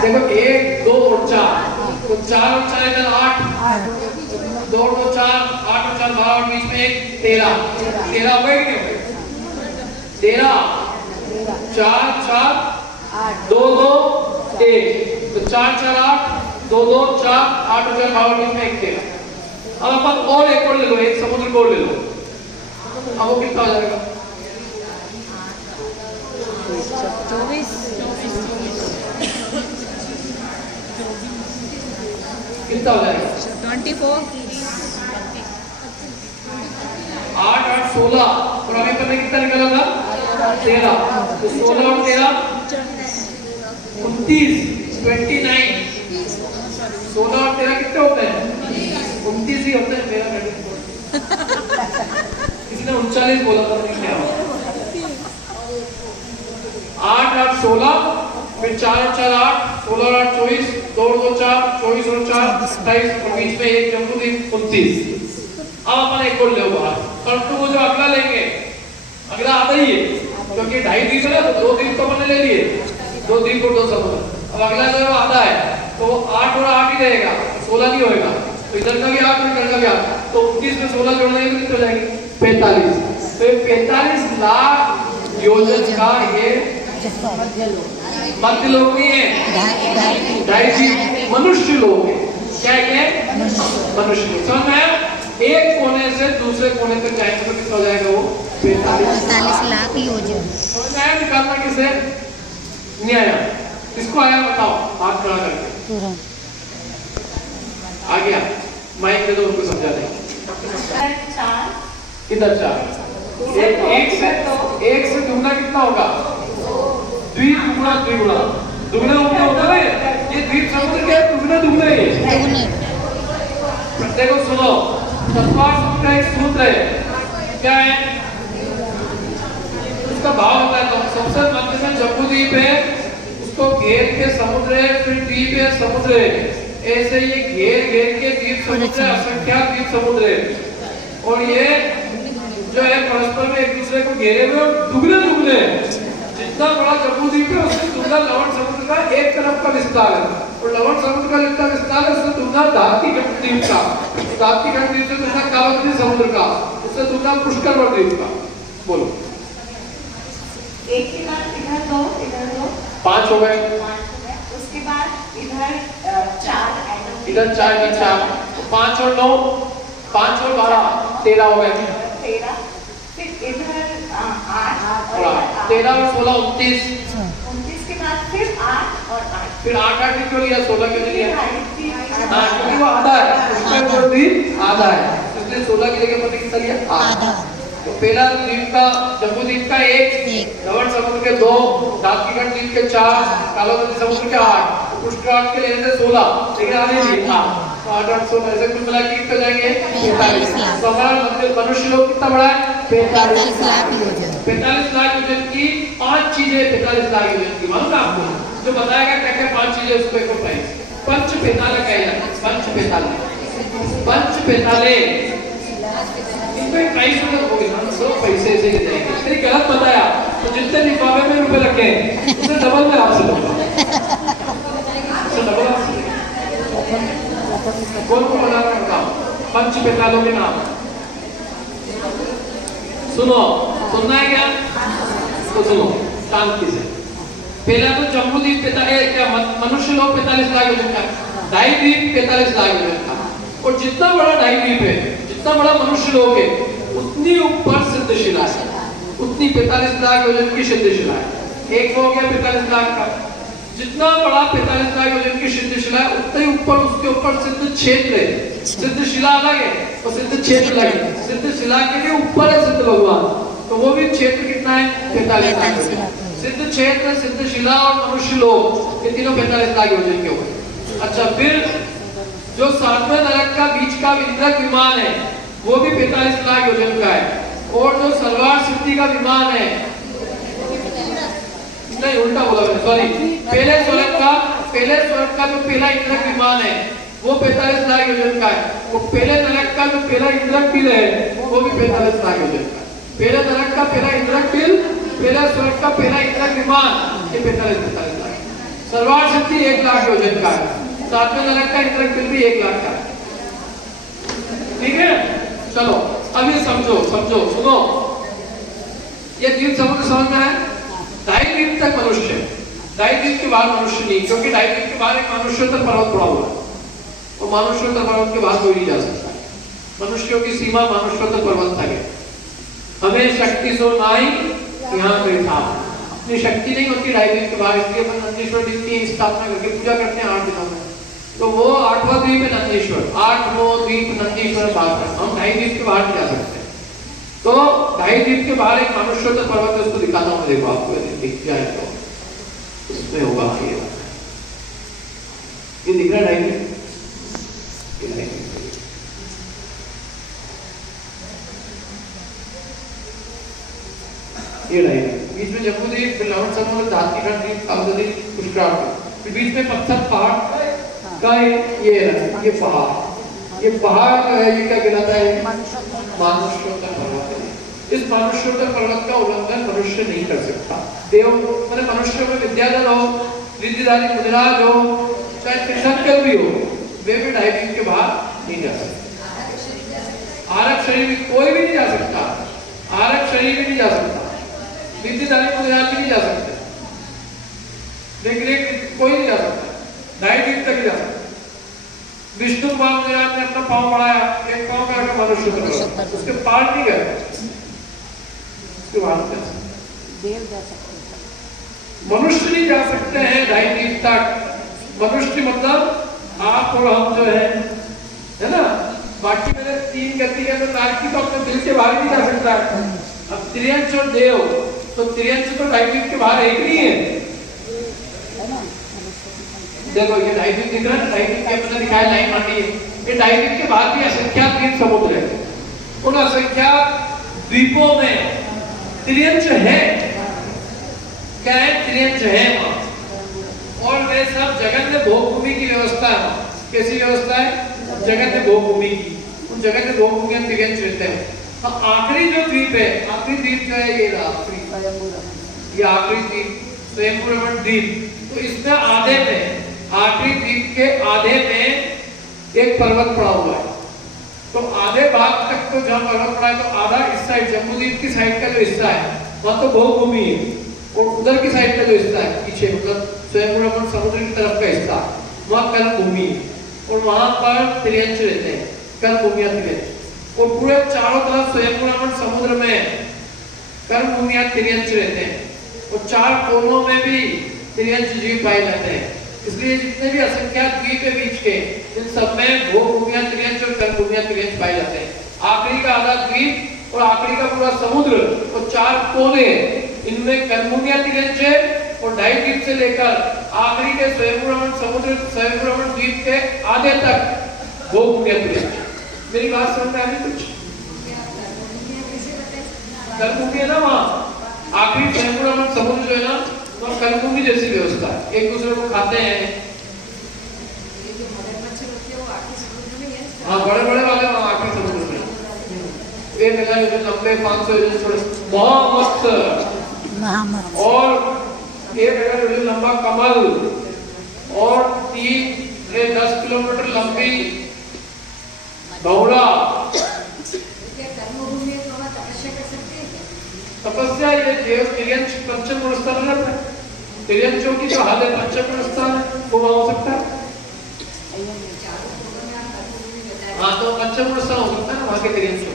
देखो, 1, 2 और 4, तो 4 और 4 इधर 8, 2 और 2 4, 8 और 4 12, और बीच में 1 13 हो गए कि नहीं? 13 4 4 8 2 2 1, तो 4 4 8 2 2 4 8 और 4 12, बीच में 1 13। अब अपन और एक और ले लो, एक समुद्र को और ले लो, अब वो कितना हो जाएगा? 24 कितना हो जाएगा? 24 8 8 16, और अभी पर कितना निकला था? 13, तो 16 और 13 29, 29। 16 और 13 कितने होते हैं? 29 ही होते हैं। मेरा किसी ने 39 बोला था, नहीं क्या? 8 8 16, फिर 4 और 4 8, 16 और 8 24, 2 और 2 4, 24 और 4 28, और बीच में एक जम्बूद्वीप 29। अब अपन एक और ले बाहर, परंतु वो जो अगला लेंगे, अगला आता ही है, क्योंकि 2.5 द्वीप है ना, तो 2 द्वीप तो अपन ने ले लिए, 2 द्वीप और 2 समुद्र। अब अगला जो आधा है तो 8 और 8 ही रहेगा, 16 नहीं होएगा, तो इधर का भी 8 और इधर का भी 8, तो 29 में 16 जोड़ना है कितनी हो जाएगी 45। तो ये 45 लाख योजन का ये मध्य लोग नहीं है, मनुष्य लोग है। क्या है? मनुष्य लोग। समझ में आया? एक कोने से दूसरे कोने तक जाएंगे तो कितना हो जाएगा वो 45 लाख योजन। समझ में आया? निकालना किसे नहीं आया? किसको आया बताओ, हाथ खड़ा करके। आ गया, माइक दे दो उनको समझा दें। किधर 4? एक से दुगना कितना होगा? द्विगुणा द्विगुणा दुगना होता है। ये द्वीप समुद्र क्या है? दुगना दुगना है। देखो सुनो, चतुर्थ सूत्र एक सूत्र है, क्या है उसका भाव होता है। तो सबसे मध्य में जम्बूद्वीप है, उसको घेर के समुद्र है, फिर द्वीप है, समुद्र है। ऐसे ये घेर घेर के द्वीप समुद्र, असंख्यात द्वीप समुद्र है। और ये जो है परस्पर में एक दूसरे को घेरे हुए दुगने दुगने, जितना बड़ा जम्बूद्वीप है उससे दुगना लवण समुद्र का एक तरफ का विस्तार है, और लवण समुद्र का जितना विस्तार है उससे दुगना धात्विक द्वीप का, धात्विक द्वीप से दुगना कालावती समुद्र का, उससे दुगना पुष्कर द्वीप का। बोलो। एक के बाद इधर 2 5 हो गए। उसके बाद इधर 4 इधर 4 नहीं 4, 5 और 9, 5 और 12 13 हो गए। 13, फिर इधर 8 और 13 और 16 29 के बाद फिर 8 और 8, फिर 8 8 क्यों लिया, 16 क्यों नहीं लिया? हाँ, क्योंकि वो आधा है, उसका कोण भी आधा है, इसलिए 16 की जगह पर कितना लिया? आधा। तो पहला द्वीप का जम्बूद्वीप का 1, लवण समुद्र के 2, धात्विक द्वीप के 4, कालावती समुद्र के 8, पुष्कर के लेने से 16, लेकिन आने नहीं 8 8 16 ऐसे कुल मिला के कितने जाएंगे 45 लाख। तो हमारा मनुष्य लोग कितना बड़ा है? 45 लाख योजन। 45 लाख योजन की 5 चीजें 45 लाख योजन की मालूम आपको? जो बताएगा क्या क्या 5 चीजें उसको एक प्राइस पंच पेताले कहेगा। पंच पेताले, पंच पेताले इसमें प्राइस में होगी ना, सब पैसे ऐसे ही जाएंगे। तेरी गलत बताया तो जितने लिफाफे में रुपए रखे उससे डबल में आपसे दूंगा, उससे डबल आपसे। कौन को बना रहा बताओ पंच पेतालों के नाम? सुनो, सुनना है क्या? तो सुनो शांति से। पहला तो जम्बूद्वीप क्या मनुष्य लोग 45 लाख योजन का, ढाई द्वीप 45 लाख योजन का, और जितना बड़ा ढाई द्वीप है, जितना बड़ा मनुष्य लोग है, उतनी ऊपर सिद्धशिला है, उतनी 45 लाख योजन की सिद्धशिला है। एक हो गया 45 लाख का, जितना बड़ा 45 लाख योजन की सिद्धशिला है उतने ही ऊपर उसके ऊपर सिद्ध क्षेत्र है। सिद्धशिला अलग है और सिद्ध क्षेत्र अलग है। सिद्धशिला के लिए ऊपर है सिद्ध भगवान, तो वो भी क्षेत्र कितना है? 45 लाख। सिद्ध क्षेत्र, सिद्धशिला और मनुष्य लोग, ये तीनों 45 लाख योजन के हो गए। अच्छा, फिर जो 7वें नरक का बीच का इंद्रक विमान है वो भी 45 लाख योजन का है, और जो सलवार सिद्धि का विमान है, नहीं उल्टा बोला मैंने, सॉरी, पहले स्वर्ग का जो पहला इंद्रक विमान है वो 45 लाख योजन का है, वो पहले नरक का जो पहला इंद्रक बिल है वो भी 45 लाख योजन का है। पहले नरक का पहला इंद्रक बिल, पहले स्वर्ग का पहला इंद्रक विमान, ये 45 लाख। सलवार सिद्धि 1 लाख योजन का है, 7वें नरक का इंद्रक बिल भी 1 लाख का है। ठीक है, चलो अब ये समझो, सुनो, ये द्वीप समुद्र समझ में है। ढाई द्वीप तक मनुष्य, ढाई द्वीप के बाहर मनुष्य नहीं, क्योंकि ढाई द्वीप के बाहर एक मानुष्योत्तर पर्वत पड़ा हुआ है, और मानुष्योत्तर पर्वत के बाहर कोई नहीं जा सकता। मनुष्यों की सीमा मानुष्योत्तर पर्वत तक है। हमें शक्ति सो नाई यहाँ पे था, अपनी शक्ति नहीं होती ढाई द्वीप के बाहर, इसलिए अपन नंदीश्वर द्वीप की स्थापना करके पूजा करते हैं 8 दिनों में। तो वो 8वां द्वीप है नंदीश्वर, 8वां द्वीप नंदीश्वर बाहर है, हम ढाई द्वीप के बाहर नहीं जा सकते। तो ढाई द्वीप के बाहर एक मानुष्योत्तर पर्वत है, उसको दिखाता हूँ, देखो आपको दिख जाए तो उसमें होगा ये दिख रहा है ढाई द्वीप, ये ढाई बीच में जम्बूद्वीप, फिर लवण समुद्र, धात्विक द्वीप, कालावती, पुष्कर, फिर बीच में पत्थर पहाड़ का ये पहाड़, ये पहाड़ जो है ये क्या कहलाता है? मानुष्योत्तर पर्वत। इस मानुष्योत्तर पर्वत का उल्लंघन मनुष्य नहीं कर सकता। देव मैंने मनुष्य में विद्याधर हो, रिद्धिधारी मुजराज हो, चाहे तीर्थंकर भी हो, वे भी डायबीज के बाहर नहीं जा सकते। आरक शरीर में कोई भी नहीं जा सकता, आरक शरीर में नहीं जा सकता, विद्युत गुजरात भी नहीं जा सकते, लेकिन कोई नहीं जा सकता, डायबीज तक ही जा सकता। विष्णु कुमार गुजरात ने अपना पांव बढ़ाया, एक पांव करके मनुष्य तक, उसके पार नहीं गए, उसके बाहर देव जा सकते हैं, मनुष्य नहीं जा सकते हैं डायबीज तक। मनुष्य मतलब आप और हम जो है ना, बाकी मेरे 3 गति है तो नाक की तो अपने दिल के बाहर नहीं जा सकता। अब त्रियंश और देव, तो त्रियंश तो डायबीज के बाहर एक नहीं है। देखो ये डायबीज दिख रहा है, डायबीज के अपने दिखाया लाइन आती है, ये डायबीज के बाहर भी असंख्यात द्वीप समुद्र है। उन असंख्यात द्वीपों में त्रियंश है, क्या है, त्रियंश है वहां, और वे सब जगन्य भोगभूमि की व्यवस्था है। कैसी व्यवस्था है? जगन्य भोगभूमि की। उन जगन्य भोगभूमि में त्रियंश रहते हैं। आखिरी जो द्वीप है, आखिरी द्वीप जो है ये आखिरी, ये आखिरी द्वीप स्वयंभू द्वीप, तो इसमें आधे में, आखिरी द्वीप के आधे में एक पर्वत पड़ा हुआ है। तो आधे भाग तक तो जहाँ पर्वत पड़ा है, तो आधा इस साइड जम्बूद्वीप की साइड का जो हिस्सा है वहां तो भोगभूमि है, और उधर की साइड का जो हिस्सा है पीछे, मतलब स्वयंभू समुद्र की तरफ का हिस्सा, वहां कर्म भूमि है, और वहां पर त्रियंश रहते हैं, कर्म भूमिया त्रियंश। और पूरे चारों तरफ स्वयंभू समुद्र में कर्म भूमिया त्रियंश रहते हैं, और 4 कोनों में भी त्रियंश जीव पाए जाते हैं। इसलिए जितने भी असंख्यात द्वीप है बीच के, इन सब में भोगभूमिया त्रियंश और कर्म भूमिया त्रियंश पाए जाते हैं। आखिरी का आधा द्वीप और आखिरी का पूरा समुद्र और 4 कोने, इनमें कर्म भूमिया त्रियंश है, और डायबीज से लेकर आखिरी के स्वयंभू समुद्र, स्वयंभू द्वीप के आधे तक भोगभूमिया त्रियंश। मेरी बात समझ में आ रही कुछ? कर्म भूमि ना वहां आखिरी स्वयंभू समुद्र जो है ना, वहां कर्म भूमि जैसी व्यवस्था, एक दूसरे को खाते हैं। हाँ, बड़े बड़े वाले वहां आखिरी समुद्र में 1000 योजन लंबे, 500 योजन छोटे, बहुत मस्त, और 1000 योजन लंबा कमल, और 10 किलोमीटर लंबी भौरा। तपस्या ये देव त्रियंश पंचम गुणस्थान है, त्रियंशों की जो हाल है पंचम गुणस्थान वो वहां हो सकता है। हाँ, तो पंचम गुणस्थान हो सकता है वहां के त्रियंशों।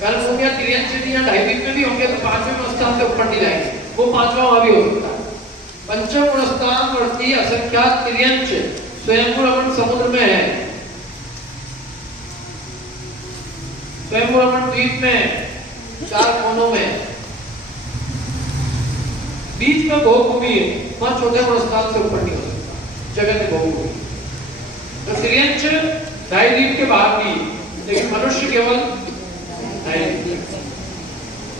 कर्म हो गया त्रियंश भी, या डायबीज में भी होंगे तो 5वें गुणस्थान से ऊपर नहीं जाएंगे, वो 5वां वहां भी हो सकता है। पंचम गुणस्थान वर्ती असंख्यात त्रियंश स्वयंभू समुद्र में है, स्वयंभू द्वीप में 4 कोनों में, बीच में भोगभूमि है, वहां छोटे गुणस्थान से ऊपर नहीं हो सकता, जगत भोगभूमि। तो त्रियंश डायबीज के बाहर भी, लेकिन मनुष्य केवल डायबीज,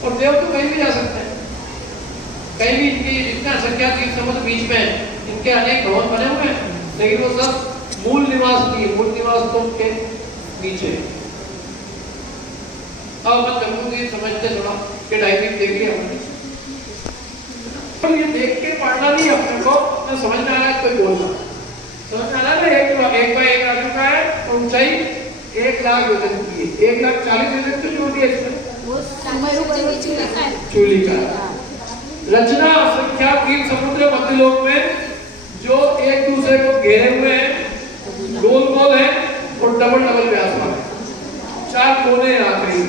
और देव तो कहीं भी जा सकते हैं, कहीं भी। इनके जितना असंख्यात द्वीप समुद्र बीच में, इनके अनेक भवन बने हुए हैं, लेकिन वो सब मूल निवास नहीं है, मूल निवास तो उनके नीचे। अब अपन जम्बूद्वीप समझते थोड़ा कि डायबीज देख लिया हमने, ये देख के पढ़ना नहीं अपने को, तो समझ में आ रहा है कोई बोलना, समझ में आ रहा है। एक बाय 1 आदमी का है, ऊंचाई 1 लाख योजन की है, 1,40,000 योजन तो जो भी है इसमें चूली का। रचना असंख्यात द्वीप समुद्र मध्यलोक में जो एक दूसरे को घेरे हुए हैं, गोल गोल है, और डबल डबल व्यास वाले, 4 कोने हैं आखिरी।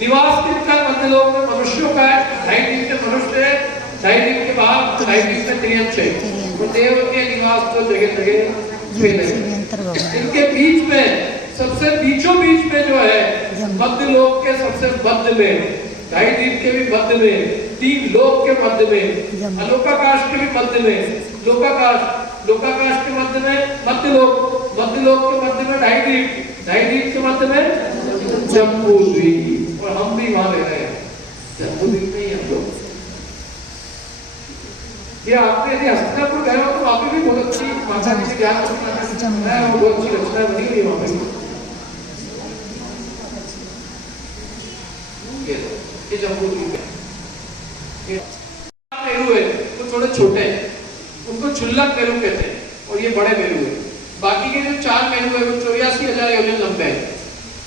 निवास किसका मध्यलोक में? मनुष्यों का है, 2.5 से मनुष्य है, 2.5 के बाद 2.5 से त्रियंश है, तो देव के निवास तो जगह जगह फैले। इनके बीच में, सबसे बीचों बीच में जो है मध्यलोक के सबसे मध्य में, 2.5 के भी मध्य में, 3 लोक के मध्य में, अलोकाकाश के भी मध्य में, लोकाकाश के मध्य में मध्यलोक, मध्यलोक के मध्य में 2.5 के मध्य में जम्बूद्वीप, और हम भी वहां रह रहे हैं जम्बूद्वीप में ही हम लोग। ये आपने यदि हस्तिनापुर गए हो तो वहां पे भी बहुत अच्छी माता जी से ज्ञान है, वो बहुत अच्छी रचना बनी हुई है वहां पे। ये जम्बूद्वीप है, मेरू है, वो थोड़े छोटे हैं, उनको छुल्लक मेरू कहते हैं, और ये बड़े मेरू है। बाकी के 84,000 योजन लंबे,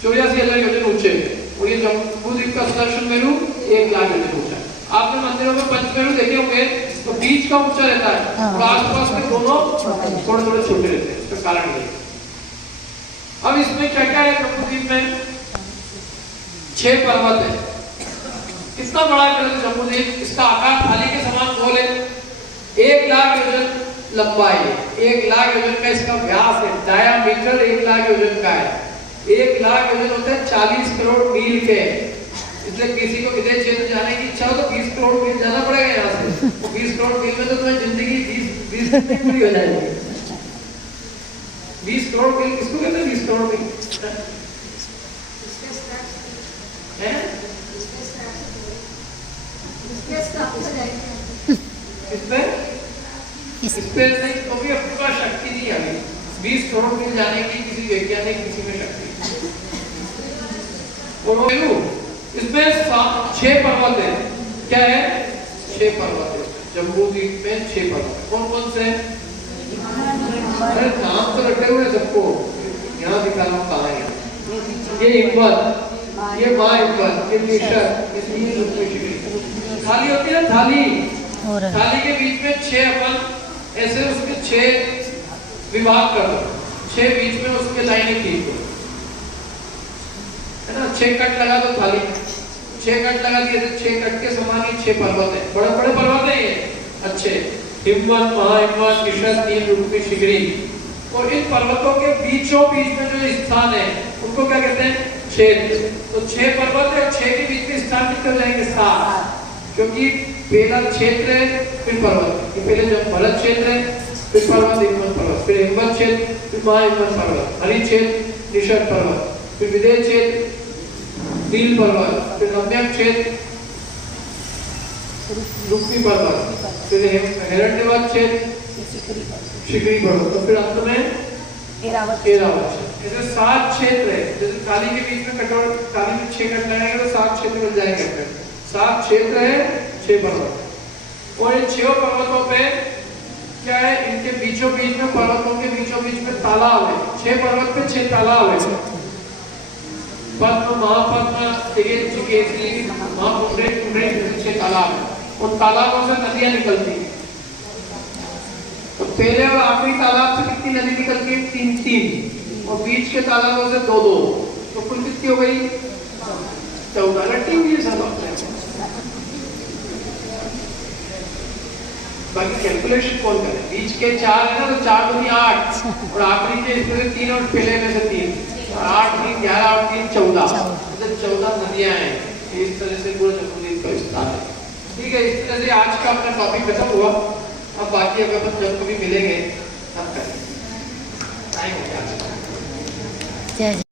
84,000 योजन ऊंचे, और ये जम्बूद्वीप का सुदर्शन मेरू 1 लाख योजन ऊंचा है। आपने मंदिरों में पंचमेरू देखे होंगे तो बीच का ऊंचा रहता है और आसपास में दोनों थोड़े थोड़े छोटे रहते हैं, इसका कारण ये। अब इसमें क्या क्या है जम्बूद्वीप में? 6 पर्वत है। कितना बड़ा है जम्बूद्वीप? इसका आकार थाली के समान गोल है, 1 लाख योजन लंबाई है, 1 लाख योजन का इसका व्यास है, डायामीटर 1 लाख योजन का है। 1 लाख योजन होते हैं 40 करोड़ मील के। इसलिए किसी को विदेश क्षेत्र जाने की इच्छा हो तो 20 करोड़ मील जाना पड़ेगा यहाँ से। तो 20 करोड़ मील में तो तुम्हें जिंदगी 20 दिन में पूरी हो जाएगी। 20 करोड़ मील किसको कहते हैं? 20 करोड़ मील है? स्पेस नहीं, तो भी अपने पास शक्ति नहीं है अभी 20 करोड़ मील जाने की किसी वैज्ञानिक किसी में शक्ति। और इसमें 6 पर्वत है। क्या है? 6 पर्वत है जम्बूद्वीप में। 6 पर्वत है। कौन कौन से? अरे नाम तो रखे हुए सबको, यहाँ दिखाना कहाँ है? ये हिम्मत, ये माँ हिम्मत, ये निशर, ये थाली होती है ना, थाली। थाली के बीच में 6 अपन ऐसे उसके 6 विभाग कर दो, 6 बीच में उसके लाइनें खींच दो, है ना? 6 कट लगा दो थाली में, 6 कट लगा दिए तो 6 कट के समान ही 6 पर्वत है। बड़े बड़े पर्वत है ये अच्छे, हिम्मत, महाहिम्मत, निशद, नील, रुक्मी, शिगरी। और इन पर्वतों के बीचों बीच में जो स्थान है उनको क्या कहते हैं? क्षेत्र। तो 6 पर्वत है और 6 के बीच में स्थान कितने हो जाएंगे? 7, क्योंकि पहला क्षेत्र है फिर पर्वत। ये पहले जब भरत क्षेत्र है फिर पर्वत, हिम्मत पर्वत, फिर हिम्मत क्षेत्र, फिर महाहिम्मत पर्वत, हरि क्षेत्र, निशद पर्वत, फिर विदेश क्षेत्र, नील पर्वत, फिर रम्यक क्षेत्र, रुक्मी पर्वत, फिर हिरण्यवत क्षेत्र, शिखरी पर्वत, तो फिर अंत में एरावत क्षेत्र। ऐसे 7 क्षेत्र है। जैसे थाली के बीच में कटोर, थाली में 6 कट लगाएंगे तो 7 क्षेत्र बन जाएंगे। 7 क्षेत्र है, 6 पर्वत। और इन 6 पर्वतों पे क्या है? इनके बीचों बीच में, पर्वतों के बीचों बीच में तालाब है। 6 पर्वत पे 6 तालाब है। पद्म, महापद्म, चिकेती, महाकुंडे, 6 तालाब है। उन तालाबों से नदियां निकलती हैं। तो पहले और आखिरी तालाब से कितनी नदी निकलती है? 3-3, और बीच के तालाबों से 2-2, तो कुल कितनी हो गई? 14। रटी हुई है सब अपने। बाकी कैलकुलेशन कौन करे? बीच के 4 है ना, तो 4 दूनी 8, और आखिरी के इसमें से 3 और पहले में से 3, 8, 3, 11, 8, 3, 14, मतलब 14 नदियां हैं। इस तरह से पूरा जम्बूद्वीप का विस्तार है। ठीक है, इस तरह से आज का अपना टॉपिक खत्म हुआ। अब बाकी अगर अपन जब कभी मिलेंगे तब करेंगे। टाइम हो गया।